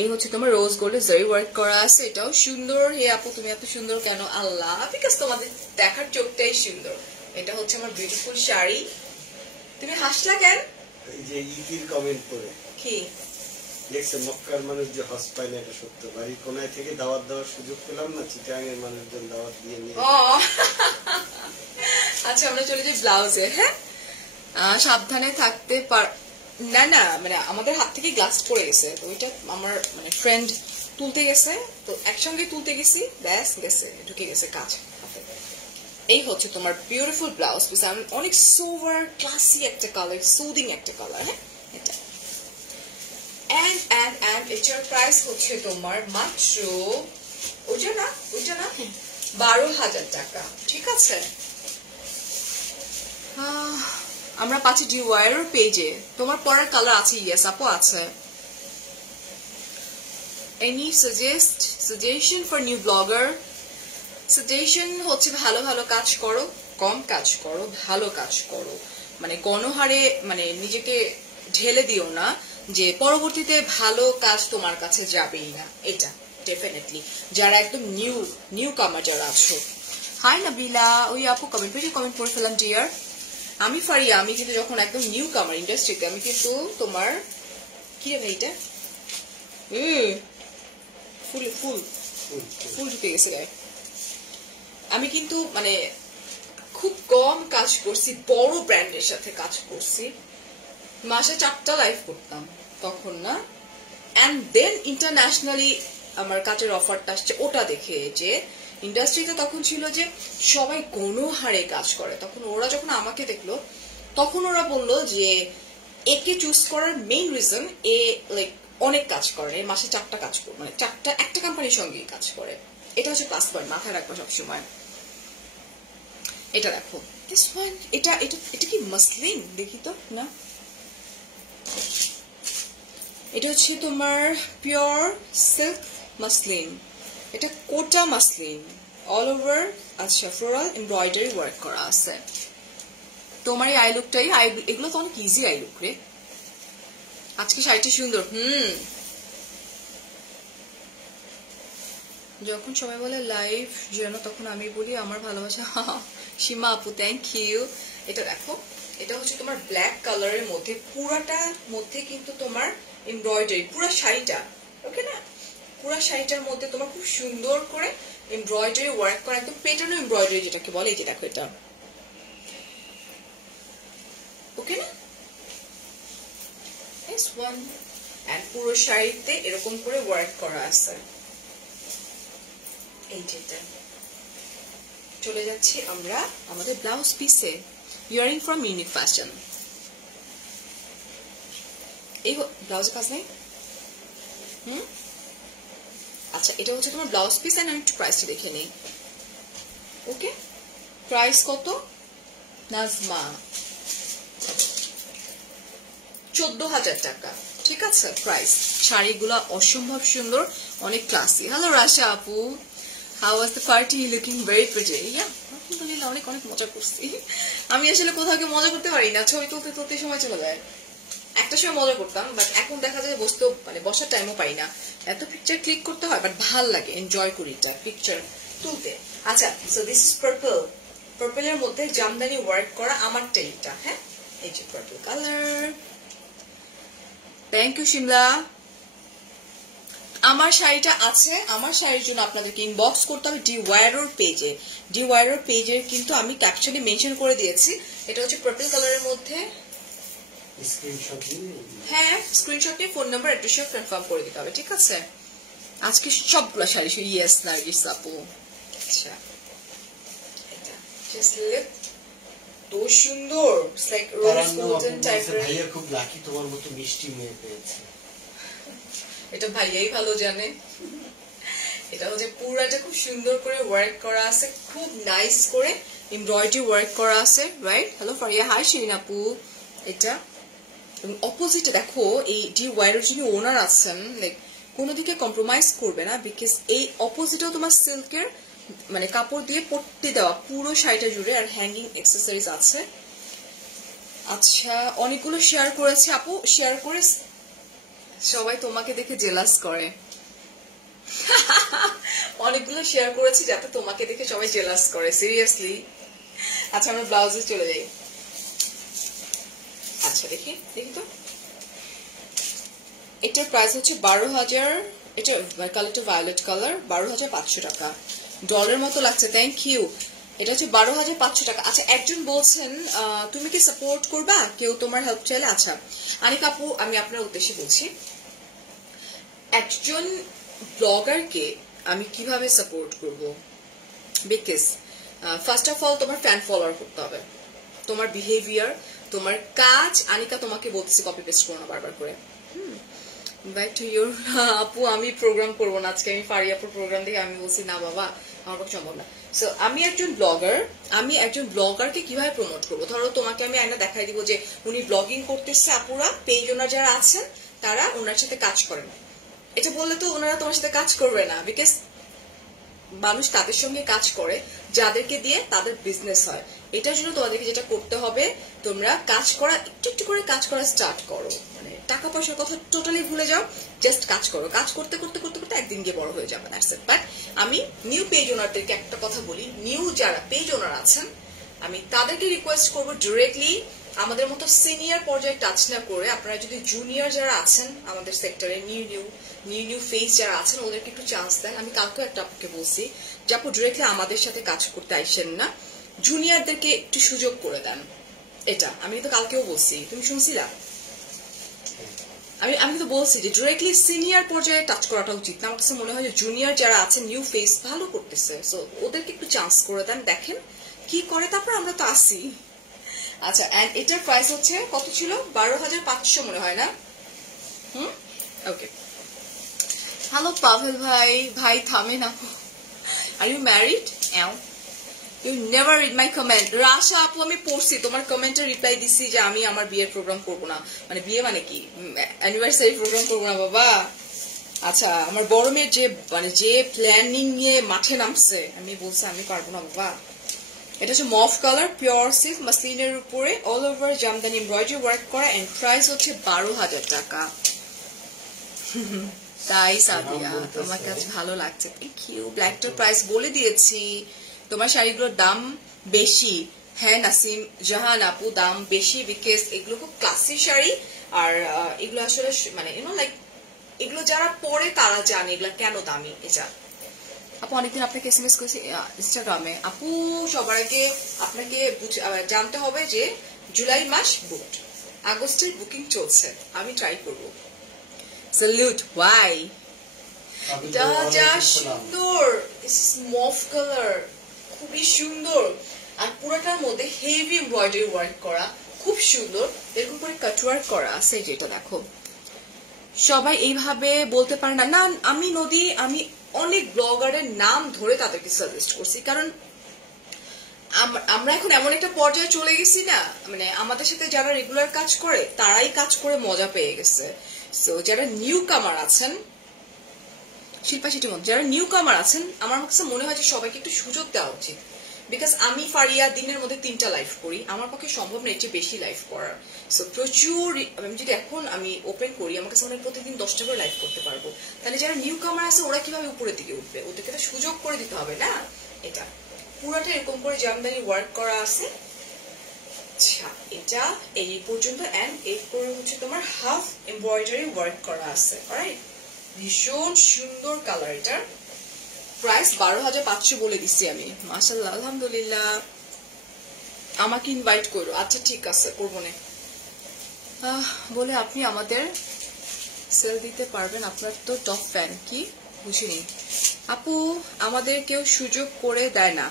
এই হচ্ছে তোমার রোজ গোল্ডের জারি ওয়ার্ক করা আছে, এটাও সুন্দর। হে আপু তুমি এত সুন্দর কেন? আল্লাহ, বিকজ তোমাদের দেখার চোখটাই সুন্দর। এটা হচ্ছে আমার বিউটিফুল শাড়ি। তুমি হাসলা কেন? এই যে ইতির কমেন্ট করে কি দেখছে, মক্কার মানুষ যে হজ পায় না, এটা সত্য। বাড়ির কোনায় থেকে দাওয়াত দেওয়ার সুযোগ পেলাম না, চিটাগাং এর মানুষজন দাওয়াত দিয়ে নিয়ে। আচ্ছা আমরা চলে যাই ব্লাউজে। হ্যাঁ, সাবধানে থাকতে পার না না, মানে আমাদের হাত থেকে গ্লাস পড়ে গেছে, তো ওইটা আমার মানে ফ্রেন্ড তুলতে গেছে, তো একসঙ্গে তুলতে গেছি, ব্যাস গেছে, ঢুকে গেছে কাজ। এই হচ্ছে তোমার বিউটিফুল ব্লাউজ পিস, অনেক সোভার ক্লাসি একটা কালার, সুদিং একটা কালার। হ্যাঁ, এটা এন্ড এটার প্রাইস হচ্ছে তোমার মাত্র ওইটা না 12,000 টাকা। ঠিক আছে, আমরা পাচ্ছি DIYর পেজে। তোমার পরার কালার আছে? ইয়েস আপু আছে। Any suggestion for new blogger? Suggestion হচ্ছে ভালো ভালো কাজ করো, কম কাজ করো, ভালো কাজ করো, মানে গণহারে মানে নিজেকে ঢেলে দিও না যে পরবর্তীতে ভালো কাজ তোমার কাছে যাবেই না। এটা ডেফিনেটলি যারা একদম নিউ কামার যারা আছো। হাই নাবিলা, ওই আপু কমেন্ট করে ফেলাম ডিয়ার। আমি ফারিয়া, আমি কিন্তু যখন একদম নিউ কামার ইন্ডাস্ট্রিতে, আমি কিন্তু তোমার কি রে ভাই, এটা ফুল ঢুকে গেছে গায়ে। আমি কিন্তু মানে খুব কম কাজ করছি, বড় ব্র্যান্ডের সাথে কাজ করছি, মাসে 4টা লাইভ করতাম তখন না। অ্যান্ড দেন ইন্টারন্যাশনালি আমার কাজের অফারটা আসছে, ওটা দেখে যে ইন্ডাস্ট্রিতে তখন ছিল যে সবাই গণহারে কাজ করে, তখন ওরা যখন আমাকে দেখলো তখন ওরা বললো যে একে চুজ করার মেইন রিজন এ লাইক অনেক কাজ করে, মাসে 4টা কাজ করে, মানে একটা কোম্পানির সঙ্গেই কাজ করে। এটা হচ্ছে প্লাস পয়েন্ট, মাথায় রাখবো সবসময়। এটা দেখো, এটা কি মাসলিন? দেখি তো না, এটা হচ্ছে তোমার পিওর সিল্ক মাসলিন, এটা কোটা মাসলিন, অল ওভার আচ্ছা ফ্লোরাল এমব্রয়ডারি ওয়ার্ক করা আছে। তোমার এই আই লুকটাই, এগুলো তো অনেক ইজি আই লুক রে। আজকে শাড়িটা সুন্দর। যখন সবাই বলে লাইভ যেন, তখন আমি বলি আমার ভালোবাসা। সীমা আপু থ্যাংক ইউ। এটা দেখো, এটা হচ্ছে তোমার ব্ল্যাক কালারের মধ্যে, পুরাটার মধ্যে কিন্তু তোমার এমব্রয়ডারি, পুরো শাড়িটা ওকে না, পুরো শাড়িটার মধ্যে তোমার খুব সুন্দর করে এমব্রয়ডারি ওয়ার্ক করা, একদম প্যাটার্ন এমব্রয়ডারি যেটাকে বলে। এই যে দেখো এটা ওকে না, এন্ড পুরো শাড়িতে এরকম করে ওয়ার্ক করা আছে। এই যেটা চলে যাচ্ছি আমরা আমাদের ব্লাউজ পিসে, ইয়ারিং ফ্রম ইউনিক ফ্যাশন। এই ব্লাউজের কাজ নেই। আচ্ছা, এটা হচ্ছে তোমার ব্লাউজ পিস, এন্ড আমি একটু প্রাইসটা দেখে নিই। ওকে, প্রাইস কত নাজমা? 14,000 টাকা। ঠিক আছে প্রাইস। শাড়িগুলো অসম্ভব সুন্দর, অনেক ক্লাসি। হ্যালো রাশা আপু, how was the party? Looking very pretty. Yeah আলহামদুলিল্লাহ, অনেক মজা করছি। আমি আসলে কোথাও গিয়ে মজা করতে পারি না, ছবি তুলতে সময় চলে যায়। একটা সময় মজা করতাম, বাট এখন দেখা যায় বসতে মানে বসার টাইমও পাই না, এত পিকচার ক্লিক করতে হয়, বাট ভাল লাগে, এনজয় করি এটা পিকচার তুলতে। আচ্ছা, সো দিস ইজ পার্পল, পার্পলের মধ্যে জামদানি ওয়ার্ক করা আমারটাই এটা। হ্যাঁ, এই যে purple colour. Thank you Shimla. আমার শাড়িটা আছে, আমার শাড়ির জন্য আপনাদেরকে ইনবক্স করতে হবে DIYর পেজে। DIYর পেজের কিন্তু আমি ক্যাপশনে মেনশন করে দিয়েছি। এটা হচ্ছে পার্পল কালারের মধ্যে। হ্যাঁ, স্ক্রিনশট নিয়ে ফোন নাম্বার অ্যাড্রেস কনফার্ম করে দিতে হবে। ঠিক আছে, আজকে সবগুলো শাড়ি ইয়েস নার্গিস আপু। আচ্ছা, এটা জাস্ট লুক তো সুন্দর, ইটস লাইক রোজ গোল্ডেন টাইপের। ভাইয়া খুব লাকি, তোমার মতো মিষ্টি মেয়ে পেয়েছে। এটা ভাইয়াই ভালো জানে। এটা হচ্ছে পুরাটা খুব সুন্দর করে ওয়ার্ক করা আছে, খুব নাইস করে এমব্রয়ডারি ওয়ার্ক করা আছে, right? Hello Faria, hi Shirin আপু। এটা এবং অপোজিটে দেখো, এই DIYর যিনি ওনার আছেন লাইক কোনো দিকে কম্প্রোমাইজ করবে না, বিকজ এই অপোজিটেও তোমার সিল্কের মানে কাপড় দিয়ে পট্টি দেওয়া পুরো শাড়িটা জুড়ে, আর হ্যাঙ্গিং অ্যাক্সেসরিজ আছে। আচ্ছা, অনেকগুলো শেয়ার করেছে আপু, শেয়ার করে সবাই তোমাকে দেখে জেলাস করে। অনেকগুলো শেয়ার করেছি যাতে তোমাকে দেখে সবাই জেলাস করে, সিরিয়াসলি। আচ্ছা, আমরা ব্লাউজে চলে যাই। আচ্ছা, দেখি তো, এটার প্রাইস হচ্ছে 12,000। এটা কালারটা ভায়োলেট কালার, 12,500 টাকা। ডলার মতো লাগছে। Thank you. এটা হচ্ছে 12,500 টাকা। আচ্ছা, একজন বলছেন তুমি কি সাপোর্ট করবা, কেউ তোমার হেল্প চাইলে। আচ্ছা আনিকা আপু, আমি আপনার উদ্দেশ্যে বলছি, একজন ব্লগারকে আমি কিভাবে সাপোর্ট করব। বিকজ ফার্স্ট অফ অল তোমার ফ্যান ফলোয়ার করতে হবে, তোমার বিহেভিয়ার, তোমার কাজ। আনিকা তোমাকে বলতেছি কপি পেস্ট করো না বারবার করে। Back to your. আপু আমি প্রোগ্রাম করবো না আজকে, আমি ফারিয়াপুর প্রোগ্রাম থেকে আমি বলছি না বাবা আমার পক্ষে সম্ভব না। সো আমি একজন ব্লগারকে কিভাবে প্রমোট করবো। ধরো তোমাকে আমি আয়না দেখাই দিব যে উনি ব্লগিং করতেছে, আপুরা পেজ ওনার যারা আছেন তারা ওনার সাথে কাজ করেন, এটা বললে তো ওনারা তোমার সাথে কাজ করবে না। বিকজ মানুষ তাদের সঙ্গে কাজ করে যাদেরকে দিয়ে তাদের বিজনেস হয়। এটার জন্য তোমাদেরকে যেটা করতে হবে, তোমরা কাজ করা একটু একটু করে কাজ করা স্টার্ট করো, মানে টাকা পয়সার কথা টোটালি ভুলে যাও, জাস্ট কাজ করো। কাজ করতে করতে করতে করতে একদিন গিয়ে বড় হয়ে যাবে। বাট আমি নিউ পেজ ওনারদেরকে একটা কথা বলি, নিউ যারা পেজ ওনার আছেন আমি তাদেরকে রিকোয়েস্ট করবো ডিরেক্টলি আমাদের মতো সিনিয়র পর্যায়ে টাচ না করে, আপনারা যদি জুনিয়র যারা আছেন আমাদের সেক্টরে নিউ ফেস যারা আছেন ওদেরকে একটু চান্স দেন। আমি কালকেও একটা আপনাকে বলছি যে আপু ডিরেক্টলি আমাদের সাথে কাজ করতে আইসেন না, জুনিয়রদেরকে একটু সুযোগ করে দেন। এটা আমি তো কালকেও বলছি, তুমি শুনছিলা? আমি তো বলছি যে ডিরেক্টলি সিনিয়র পর্যায়ে টাচ করাটা উচিত না। আমার কাছে মনে হয় যে জুনিয়র যারা আছেন নিউ ফেস ভালো করতেছে, সো ওদেরকে একটু চান্স করে দেন, দেখেন কি করে, তারপর আমরা তো আসি। আচ্ছা, এন্ড এটার প্রাইস হচ্ছে কত ছিল? 12,500 মনে হয় না? ওকে। হ্যালো পাভেল ভাই থামে না। Are you married? You never read my comment. Rasha আপু আমি পড়ছি তোমার কমেন্টে, রিপ্লাই দিচ্ছি যে আমি আমার বিয়ের প্রোগ্রাম করবো না। মানে বিয়ে মানে কি, অ্যানিভার্সারি প্রোগ্রাম করবো না বাবা। আচ্ছা, আমার বড় মেয়ের যে প্ল্যানিং নিয়ে মাঠে নামছে, আমি বলছি আমি পারবো না বাবা। এটা হচ্ছে মফ কালার, পিওর সিল্ক মাসলিনের উপরে all over jamdani embroidery work করা, এন্ড প্রাইস হচ্ছে 12,000 টাকা। তাই সাদিয়া তোমার কাছে ভালো লাগছে, থ্যাংক ইউ। ব্ল্যাকটার প্রাইস বলে দিয়েছি, তোমার শাড়িগুলোর দাম বেশি। হ্যাঁ নাসিম জাহান আপু, দাম বেশি বিকজ এগুলো খুব ক্লাসি শাড়ি, আর এগুলো আসলে মানে লাইক এগুলো যারা পরে তারা জানে এগুলো কেন দামি। এটা আপু অনেকদিন আপনাকে এসএমএস করেছি ইনস্টাগ্রামে। আপু সবার আগে আপনাকে জানতে হবে যে জুলাই মাস বুকড, আগস্টের বুকিং চলছে, আমি ট্রাই করবো। স্যালুট। ওয়াই এটা যা সুন্দর, মফ কালার, খুবই সুন্দর, আর পুরোটার মধ্যে হেভি এমব্রয়ডারি ওয়ার্ক করা, খুব সুন্দর। এরকম করে কাট ওয়ার্ক করা আছে, যেটা দেখো সবাই এইভাবে বলতে পারে না। না আমি নদী, আমি অনেক ব্লগারের নাম ধরে তাদেরকে সাজেস্ট করছি, কারণ আমরা এখন এমন একটা পর্যায়ে চলে গেছি না, মানে আমাদের সাথে যারা রেগুলার কাজ করে তারাই কাজ করে মজা পেয়ে গেছে। সো যারা নিউ কামার আছেন, শিল্পা শেঠির মধ্যে যারা নিউ কামার আছেন, আমার কাছে মনে হয় যে সবাইকে একটু সুযোগ দেওয়া উচিত। বিকজ আমি ফারিয়া দিনের মধ্যে 3টা লাইভ করি, আমার পক্ষে সম্ভব না এর চেয়ে বেশি লাইভ করার। সো প্রচুর, আমি যদি এখন আমি ওপেন করি আমার কাছে মনে হয় প্রতিদিন 10টা করে লাইভ করতে পারবো। তাহলে যারা নিউ কামার আছে ওরা কিভাবে উপরের দিকে উঠবে, ওদেরকে তো সুযোগ করে দিতে হবে না। এটা পুরোটা এরকম করে জামদানি ওয়ার্ক করা আছে। আচ্ছা, এটা এই পর্যন্ত, এন্ড এরপরে হচ্ছে তোমার হাফ এমব্রয়ডারি ওয়ার্ক করা আছে। অলরাইট, ভীষণ সুন্দর কালার। এটার প্রাইস 12,500 বলে দিচ্ছি আমি। মাশাআল্লাহ, আলহামদুলিল্লাহ। আমাকে ইনভাইট করো। আচ্ছা ঠিক আছে, করবো না বলে আপনি আমাদের সেল দিতে পারবেন, আপনার তো টপ ফ্যান। কি বুঝিনি আপু, আমাদের কেউ সুযোগ করে দেয় না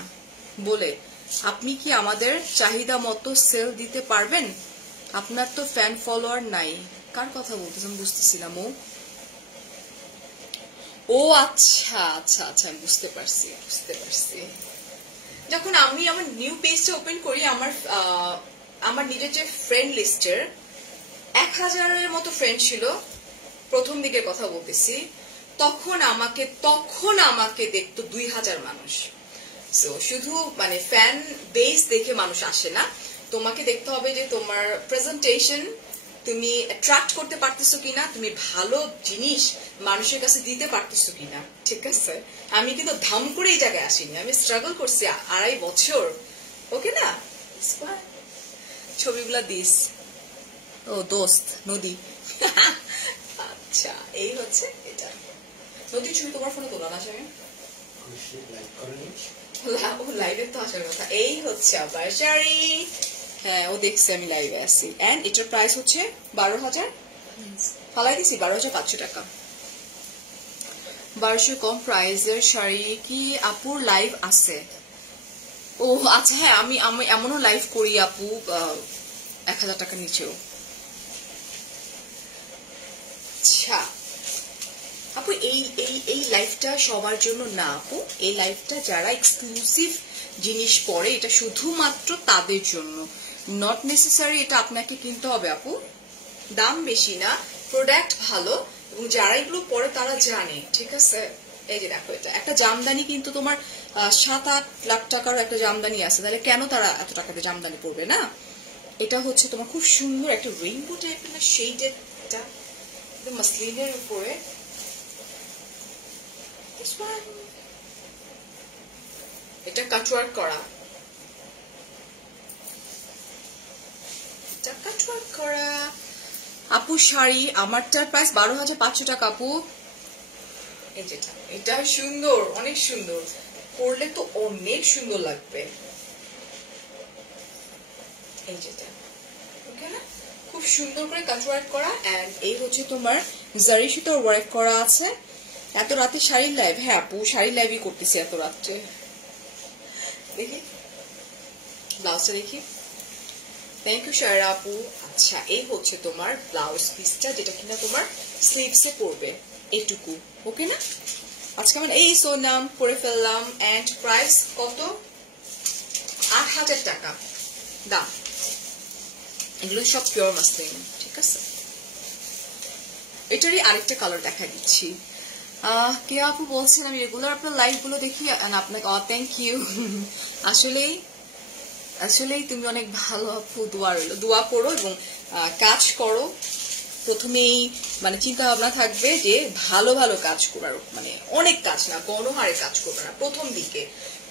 বলে আপনি কি আমাদের চাহিদা মতো সেল দিতে পারবেন? আপনার তো ফ্যান ফলোয়ার নাই। কার কথা বলতেছেন বুঝতেছিলাম। ও আচ্ছা আচ্ছা আচ্ছা, আমি বুঝতে পারছি। যখন আমি আমার নিউ পেজটা ওপেন করি, আমার নিজের যে ফ্রেন্ড লিস্টের 1000-এর মতো ফ্রেন্ড ছিল, প্রথম দিকের কথা বলতেছি, তখন আমাকে দেখতো 2000 মানুষ। সো শুধু মানে ফ্যান বেস দেখে মানুষ আসে না, তোমাকে দেখতে হবে যে তোমার প্রেজেন্টেশন তুমি অ্যাট্রাক্ট করতে পারতেছো কিনা, তুমি ভালো জিনিস মানুষের কাছে দিতে পারতেছো কিনা। ঠিক আছে, আমি কিন্তু ধাম করে এই জায়গায় আসিনি, আমি স্ট্রাগল করছি 2.5 বছর। ওকে না, ছবিগুলা দিস। ও দোস্ত নদী। আচ্ছা এই হচ্ছে এটা। নদীর ছবি তোমার ফোনে তোলা না? লাইক করেনি লাইভে তো আসার কথা। এই হচ্ছে আবার শাড়ি। হ্যাঁ, ও দেখছে আমি লাইভে আছি। এন্ড এটার প্রাইস হচ্ছে 12,000, ফালাই দিছি 12,500 টাকা। 1200 কম প্রাইসের শাড়ি কি আপুর লাইভ আছে? ও আচ্ছা, হ্যাঁ, আমি আমি এমনও লাইভ করি আপু 1000 টাকা নিচেও। আচ্ছা আপু, এই এই এই লাইফটা সবার জন্য না আপু। এই লাইফটা যারা এক্সক্লুসিভ জিনিস পরে, এটা শুধুমাত্র তাদের জন্য, নট নেসেসারি এটা আপনাকে কিনতে হবে আপু। দাম বেশি না, প্রোডাক্ট ভালো, এবং যারা এগুলো পরে তারা জানে, ঠিক আছে। এই যে দেখো, এটা একটা জামদানি কিন্তু তোমার 7-8 লাখ টাকার একটা জামদানি আছে, তাহলে কেন তারা এত টাকাতে জামদানি পরবে না? এটা হচ্ছে তোমার খুব সুন্দর একটা রেইনবো টাইপের না শেডেড, মাসলিনের উপরে। এটা কাটওয়ার্ক করা, এটা কাটওয়ার্ক করা আপু শাড়ি। আমারটার প্রাইস 12,500 টাকা আপু। এই যেটা, এটা সুন্দর, অনেক সুন্দর, পরলে তো অনেক সুন্দর লাগবে। এই যেটা, ওকে না, খুব সুন্দর করে কাটওয়ার্ক করা। এন্ড এই হচ্ছে তোমার জারি সুতোর ওয়ার্ক করা আছে। এত রাতে শাড়ির লাইভ? হ্যাঁ আপু, শাড়ির লাইভই করতেছি এত রাত্রে। দেখি ব্লাউজটা, দেখি। থ্যাংক ইউ শায়রা আপু। আচ্ছা, এই হচ্ছে তোমার ব্লাউজ পিসটা, যেটা কিনা তোমার স্লিভসে পড়বে, এইটুকু, ওকে না। আজকে আমরা এই সোনাম পরে ফেললাম। এন্ড প্রাইস কত? 8,000 টাকা দাম। এগুলো সব পিওর মাসলিন, ঠিক আছে। এটারই আরেকটা কালার দেখা দিচ্ছি। কে আপু বলছেন আমি রেগুলার আপনার লাইভ গুলো দেখি, আপনাকে থ্যাংক ইউ। আসলেই তুমি অনেক ভালো আপু, দোয়া রইল, দোয়া করো এবং কাজ করো। প্রথমেই মানে চিন্তা ভাবনা থাকবে যে ভালো ভালো কাজ করার, মানে অনেক কাজ না, গণহারে কাজ করবে না প্রথম দিকে।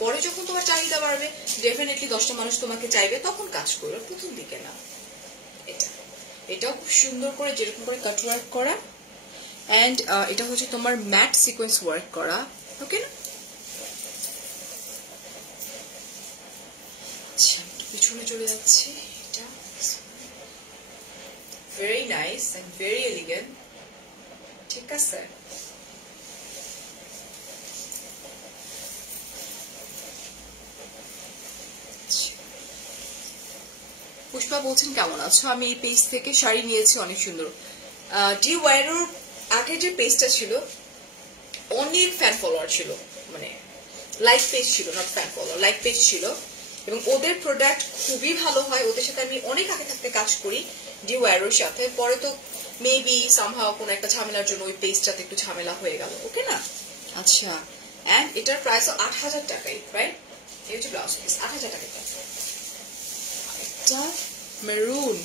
পরে যখন তোমার চাহিদা বাড়বে, ডেফিনেটলি 10টা মানুষ তোমাকে চাইবে, তখন কাজ করবে, প্রথম দিকে না। এটাও খুব সুন্দর করে যেরকম করে কাটওয়ার্ক করা। এন্ড এটা হচ্ছে তোমার ম্যাট সিকোয়েন্স ওয়ার্ক করা, ওকে না। আচ্ছা, পিছনে চলে যাচ্ছে। এটা very nice and very elegant, ঠিক আছে। পুষ্পা বলছেন কেমন আছো? আমি এই পেজ থেকে শাড়ি নিয়েছি, অনেক সুন্দর। ডি ওয়াইরোর আগে যে পেজটা ছিল, অনলি ফ্যান ফলোয়ার ছিল, মানে লাইক পেজ ছিল, not fan follower, like page ছিল। এবং ওদের প্রোডাক্ট খুবই ভালো হয়, ওদের সাথে আমি অনেক আগে থাকতে কাজ করি ডি ওয়াইরোর সাথে। পরে তো মেবি সামহাও কোনো একটা ঝামেলার জন্য ওই পেজটাতে একটু ঝামেলা হয়ে গেল, ওকে না। আচ্ছা, এন্ড এটার প্রাইস 8,000 টাকাই, রাইট। এই হচ্ছে ব্লাউজ পিস, 8,000 টাকা। এটা মেরুন,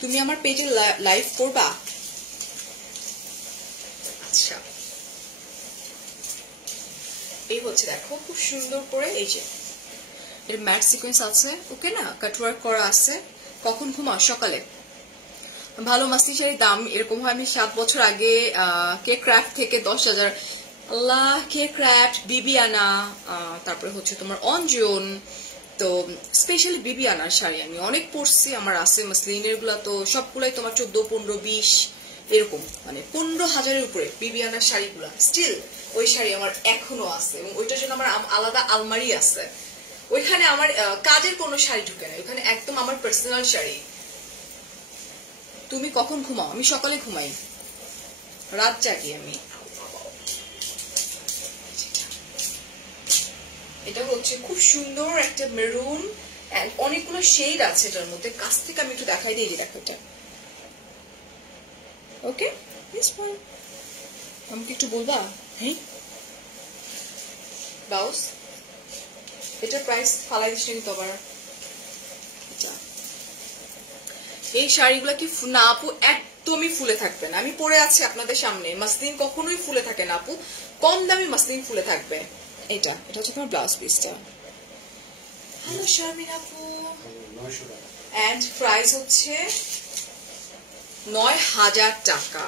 তুমি আমার পেজে লাইভ করবা? আচ্ছা, এই হচ্ছে দেখো খুব সুন্দর করে, এই যে এর ম্যাট সিকোয়েন্স আছে, ওকে না, কাটওয়ার্ক করা আছে। কখন ঘুমাও? সকালে। ভালো মাসলি শাড়ির দাম এরকম হয়। আমি 7 বছর আগে কে ক্রাফট থেকে 10,000, আল্লাহ, কে ক্রাফট, বিবিয়ানা, তারপরে হচ্ছে তোমার অঞ্জন, তো স্পেশালি বিবিয়ানার শাড়ি আমি অনেক পরছি, আমার আছে মাসলিনের গুলা, তো সবগুলাই তোমার 14, 15, 20 এরকম, মানে 15,000-এর উপরে বিবিয়ানার শাড়িগুলা। স্টিল ওই শাড়ি আমার এখনো আছে, এবং ওইটার জন্য আমার আলাদা আলমারি আছে। ওইখানে আমার কাজের কোনো শাড়ি ঢুকে না, ওইখানে একদম আমার পার্সোনাল শাড়ি। তুমি কখন ঘুমাও? আমি সকালে ঘুমাই, রাত জাগি আমি। এটা হচ্ছে খুব সুন্দর একটা মেরুন, অনেকগুলো শেড আছে এটার মধ্যে। কাছ থেকে আমি একটু দেখাই দিই, দেখো এটা, ওকে। আমাকে একটু বলবা? হ্যাঁ, ব্লাউজ এটার প্রাইস ফালাই দিচ্ছি কিন্তু আবার। এই শাড়িগুলো কি না আপু? একদমই ফুলে থাকবে না। আমি পরে আছি আপনাদের সামনে, মাসলিন কখনোই ফুলে থাকে না আপু, কম দামি মাসলিন ফুলে থাকবে। এটা হচ্ছে তোমার ব্লাউজ পিসটা। হ্যালো শারমিন আপু। এন্ড প্রাইস হচ্ছে 9,000 টাকা।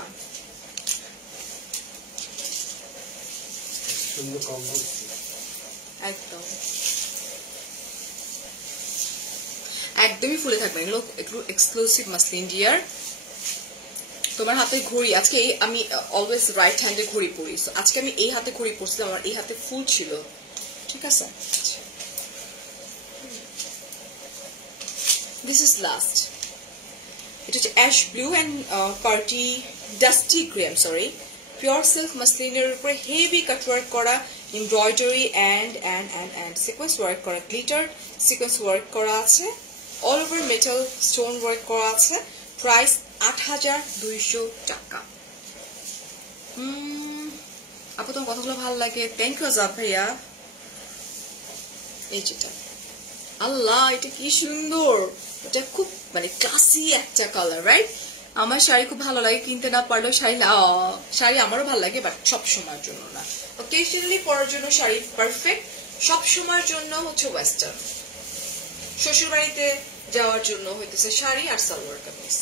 সুন্দর কম্বো একদম একদমই ফুলে থাকবে এগুলো একটু এক্সক্লুসিভ মাসলিন ডিয়ার তোমার হাতে ঘড়ি আজকে আমি অলওয়েজ রাইট হ্যান্ডে ঘড়ি পরি আজকে আমি এই হাতে ঘড়ি পরছিলাম আমার এই হাতে ফুল ছিল ঠিক আছে দিস ইজ লাস্ট এটা হচ্ছে ash blue and party dusty grey sorry pure silk মাসলিনের উপরে হেভি কাটওয়ার্ক করা এমব্রয়ডারি অ্যান্ড সিকোয়েন্স ওয়ার্ক করা গ্লিটার সিকোয়েন্স ওয়ার্ক করা আছে all over metal stone work করা আছে প্রাইস ৮,২০০ টাকা আপু তোমার কথাগুলো ভালো লাগে থ্যাংক ইউ আজাদ ভাইয়া এই যেটা আল্লাহ এটা কি সুন্দর এটা খুব মানে ক্লাসি একটা কালার রাইট আমার শাড়ি খুব ভালো লাগে কিনতে না পারলেও শাড়ি আমারও ভালো লাগে বাট সব সময়ের জন্য না অকেশনালি পরার জন্য শাড়ি পারফেক্ট সব সময়ের জন্য হচ্ছে ওয়েস্টার্ন শ্বশুর বাড়িতে যাওয়ার জন্য হইতেছে শাড়ি আর সালোয়ার কামিজ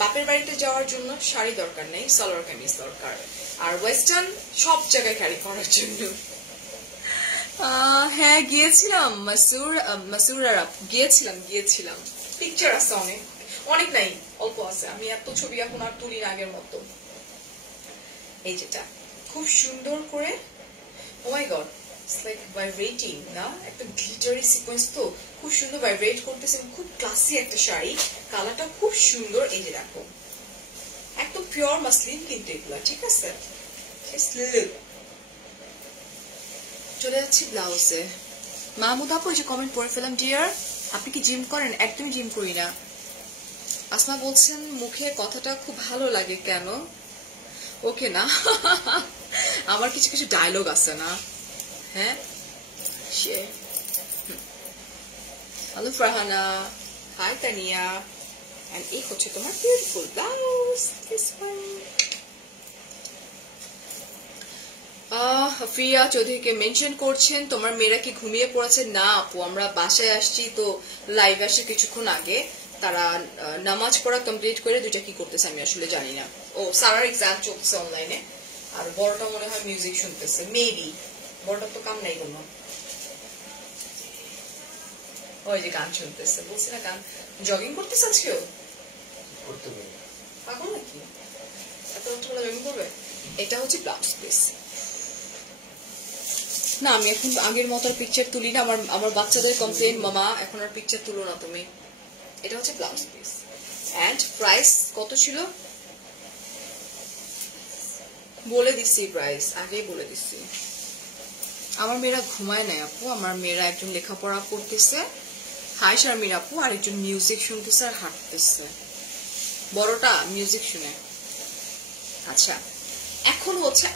বাপের বাড়িতে যাওয়ার জন্য শাড়ি দরকার নেই সালোয়ার কামিজ দরকার আর ওয়েস্টার্ন সব জায়গায় ক্যারি করার জন্য হ্যাঁ গিয়েছিলাম মাসুর আরব গিয়েছিলাম পিকচার আছে অনেক নাই অল্প আছে আমি এত ছবি এখন আর তুলি না আগের মতো এই যেটা খুব সুন্দর করে ও my god it's like vibrating না একটা গ্লিটারি সিকোয়েন্স তো খুব সুন্দর ভাইব্রেট করতেছে খুব ক্লাসি একটা শাড়ি কালারটা খুব সুন্দর এই যে দেখো একদম পিওর মাসলিন কিন্তু এগুলা ঠিক আছে চলে যাচ্ছি ব্লাউজে মাহমুদ আপু যে কমেন্ট পড়ে ফেলাম ডিয়ার আপনি কি জিম করেন একদমই জিম করি না আসমা বলছেন মুখে কথাটা খুব ভালো লাগে কেন ওকে না আমার কিছু কিছু ডায়লগ আছে না হ্যাঁ hello Farhana hi Tania and এই হচ্ছে তোমার beautiful blouse this one Fia চৌধুরীকে মেনশন করছেন তোমার মেয়েরা কি ঘুমিয়ে পড়েছে না আপু আমরা বাসায় আসছি তো লাইভ আসে কিছুক্ষণ আগে তারা নামাজ পড়া কমপ্লিট করে দুইটা কি করতেছে আমি আসলে জানি না ও সারার এক্সাম চলতেছে অনলাইনে আর বড়টা মনে হয় মিউজিক শুনতেছে মেবি বড়টা তো কাম নাই কোনো ওই যে গান শুনতেছে বলছি না গান জগিং করতেছে আজকেও পাগল নাকি এত রাত্রবেলা জগিং করবে এটা হচ্ছে ব্লাউজ পিস না আমি এখন আগের মতো পিকচার তুলি না আমার বাচ্চাদের কমপ্লেন মামা এখন আর পিকচার তুলো না তুমি এটা হচ্ছে ব্লাউজ পিস এন্ড প্রাইস কত ছিল বলে দিচ্ছি প্রাইস আগেই বলে দিচ্ছি আমার মেয়েরা ঘুমায় নাই আপু আমার মেয়েরা একজন লেখাপড়া করতেছে হাই শারমিন আপু আর একজন মিউজিক শুনতেছে আর হাঁটতেছে বড়টা মিউজিক শুনে আচ্ছা এখন হচ্ছে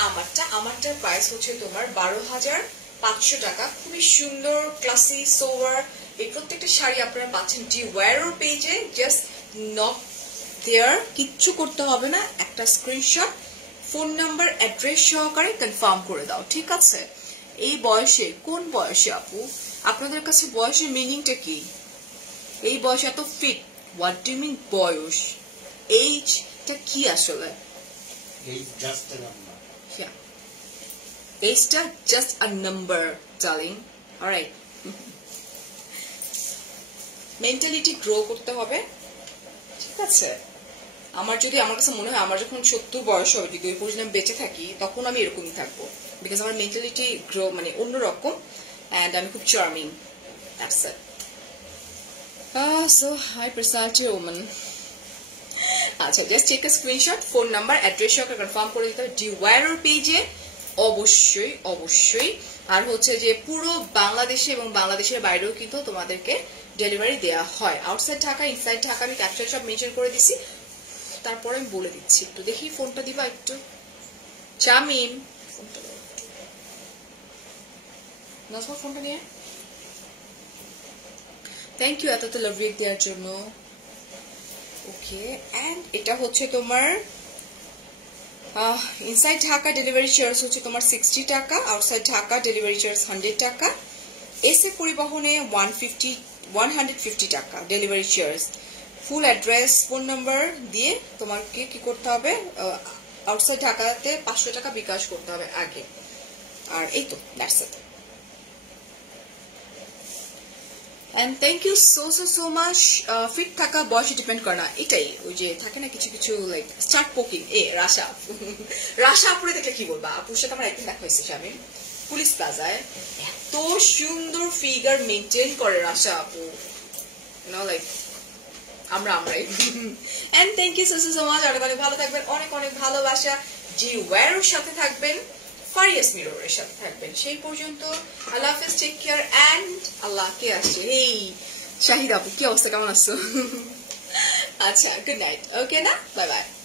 আমারটার প্রাইস হচ্ছে তোমার 12,500 টাকা খুবই সুন্দর ক্লাসি সোভার এই প্রত্যেকটা শাড়ি আপনারা পাচ্ছেন ডি ওয়্যারোর পেজে জাস্ট নট দেয়ার কিচ্ছু করতে হবে না একটা স্ক্রিনশট ফোন নাম্বার অ্যাড্রেস সহকারে কনফার্ম করে দাও ঠিক আছে এই বয়সে কোন বয়সে আপু আপনাদের কাছে বয়সের মিনিংটা কি এই বয়স এত ফিট হোয়াট ডু মিন বয়স এইজটা কি আসলে এইজটা just a number darling alright mentality grow করতে হবে ঠিক আছে আমার কাছে মনে হয় আমার যখন 70 বয়স হবে যদি ওই পর্যন্ত বেঁচে থাকি তখন আমি এরকমই থাকবো বিকজ আমার মেন্টালিটি গ্রো মানে অন্যরকম এন্ড আমি খুব charming that's it so high personality woman আচ্ছা just take a screenshot phone number address সহকারে কনফার্ম করে দিতে হবে ডি ওয়্যারোর পেজে অবশ্যই আর হচ্ছে যে পুরো বাংলাদেশে এবং বাংলাদেশের বাইরেও কিন্তু তোমাদেরকে ডেলিভারি দেওয়া হয় আউটসাইড ঢাকা ইনসাইড ঢাকা আমি ক্যাপচার সব মেনশন করে দিছি তারপরে আমি বলে দিচ্ছি একটু দেখি ফোনটা দিবা একটু চামিম নাজমা ফোনটা নিয়ে থ্যাংক ইউ এত লাভ রিয়েক্ট দেওয়ার জন্য ওকে এন্ড এটা হচ্ছে তোমার ইনসাইড ঢাকা ডেলিভারি চার্জ হচ্ছে তোমার 60 টাকা আউটসাইড ঢাকা ডেলিভারি চার্জ 100 টাকা এসএ পরিবহনে 150 টাকা delivery charge full address phone number দিয়ে তোমাকে কি করতে হবে আউটসাইড ঢাকাতে 500 টাকা বিকাশ করতে হবে আগে আর এই তো that's it and thank you so much fit থাকা বয়সে ডিপেন্ড করে না এটাই ওই যে থাকে না কিছু কিছু লাইক স্টার্ট পোকিং রাশা রাশা আপুরে দেখলে কি বলবা আপুর সাথে আমার একদিন দেখা হয়েছে আমি পুলিশ প্লাজায় এত সুন্দর ফিগার মেনটেন করে রাশা আপু লাইক আমরাই and thank you so much অনেক অনেক ভালো থাকবেন অনেক অনেক ভালোবাসা জি ওয়ারের সাথে থাকবেন ফারিয়াস মিররের সাথে থাকবেন সেই পর্যন্ত আল্লাহ হাফেজ টেক কেয়ার এন্ড আল্লাহ কে আসছে এই শাহিদ আপু কি অবস্থা কেমন আছো আচ্ছা গুড নাইট ওকে না বাই বাই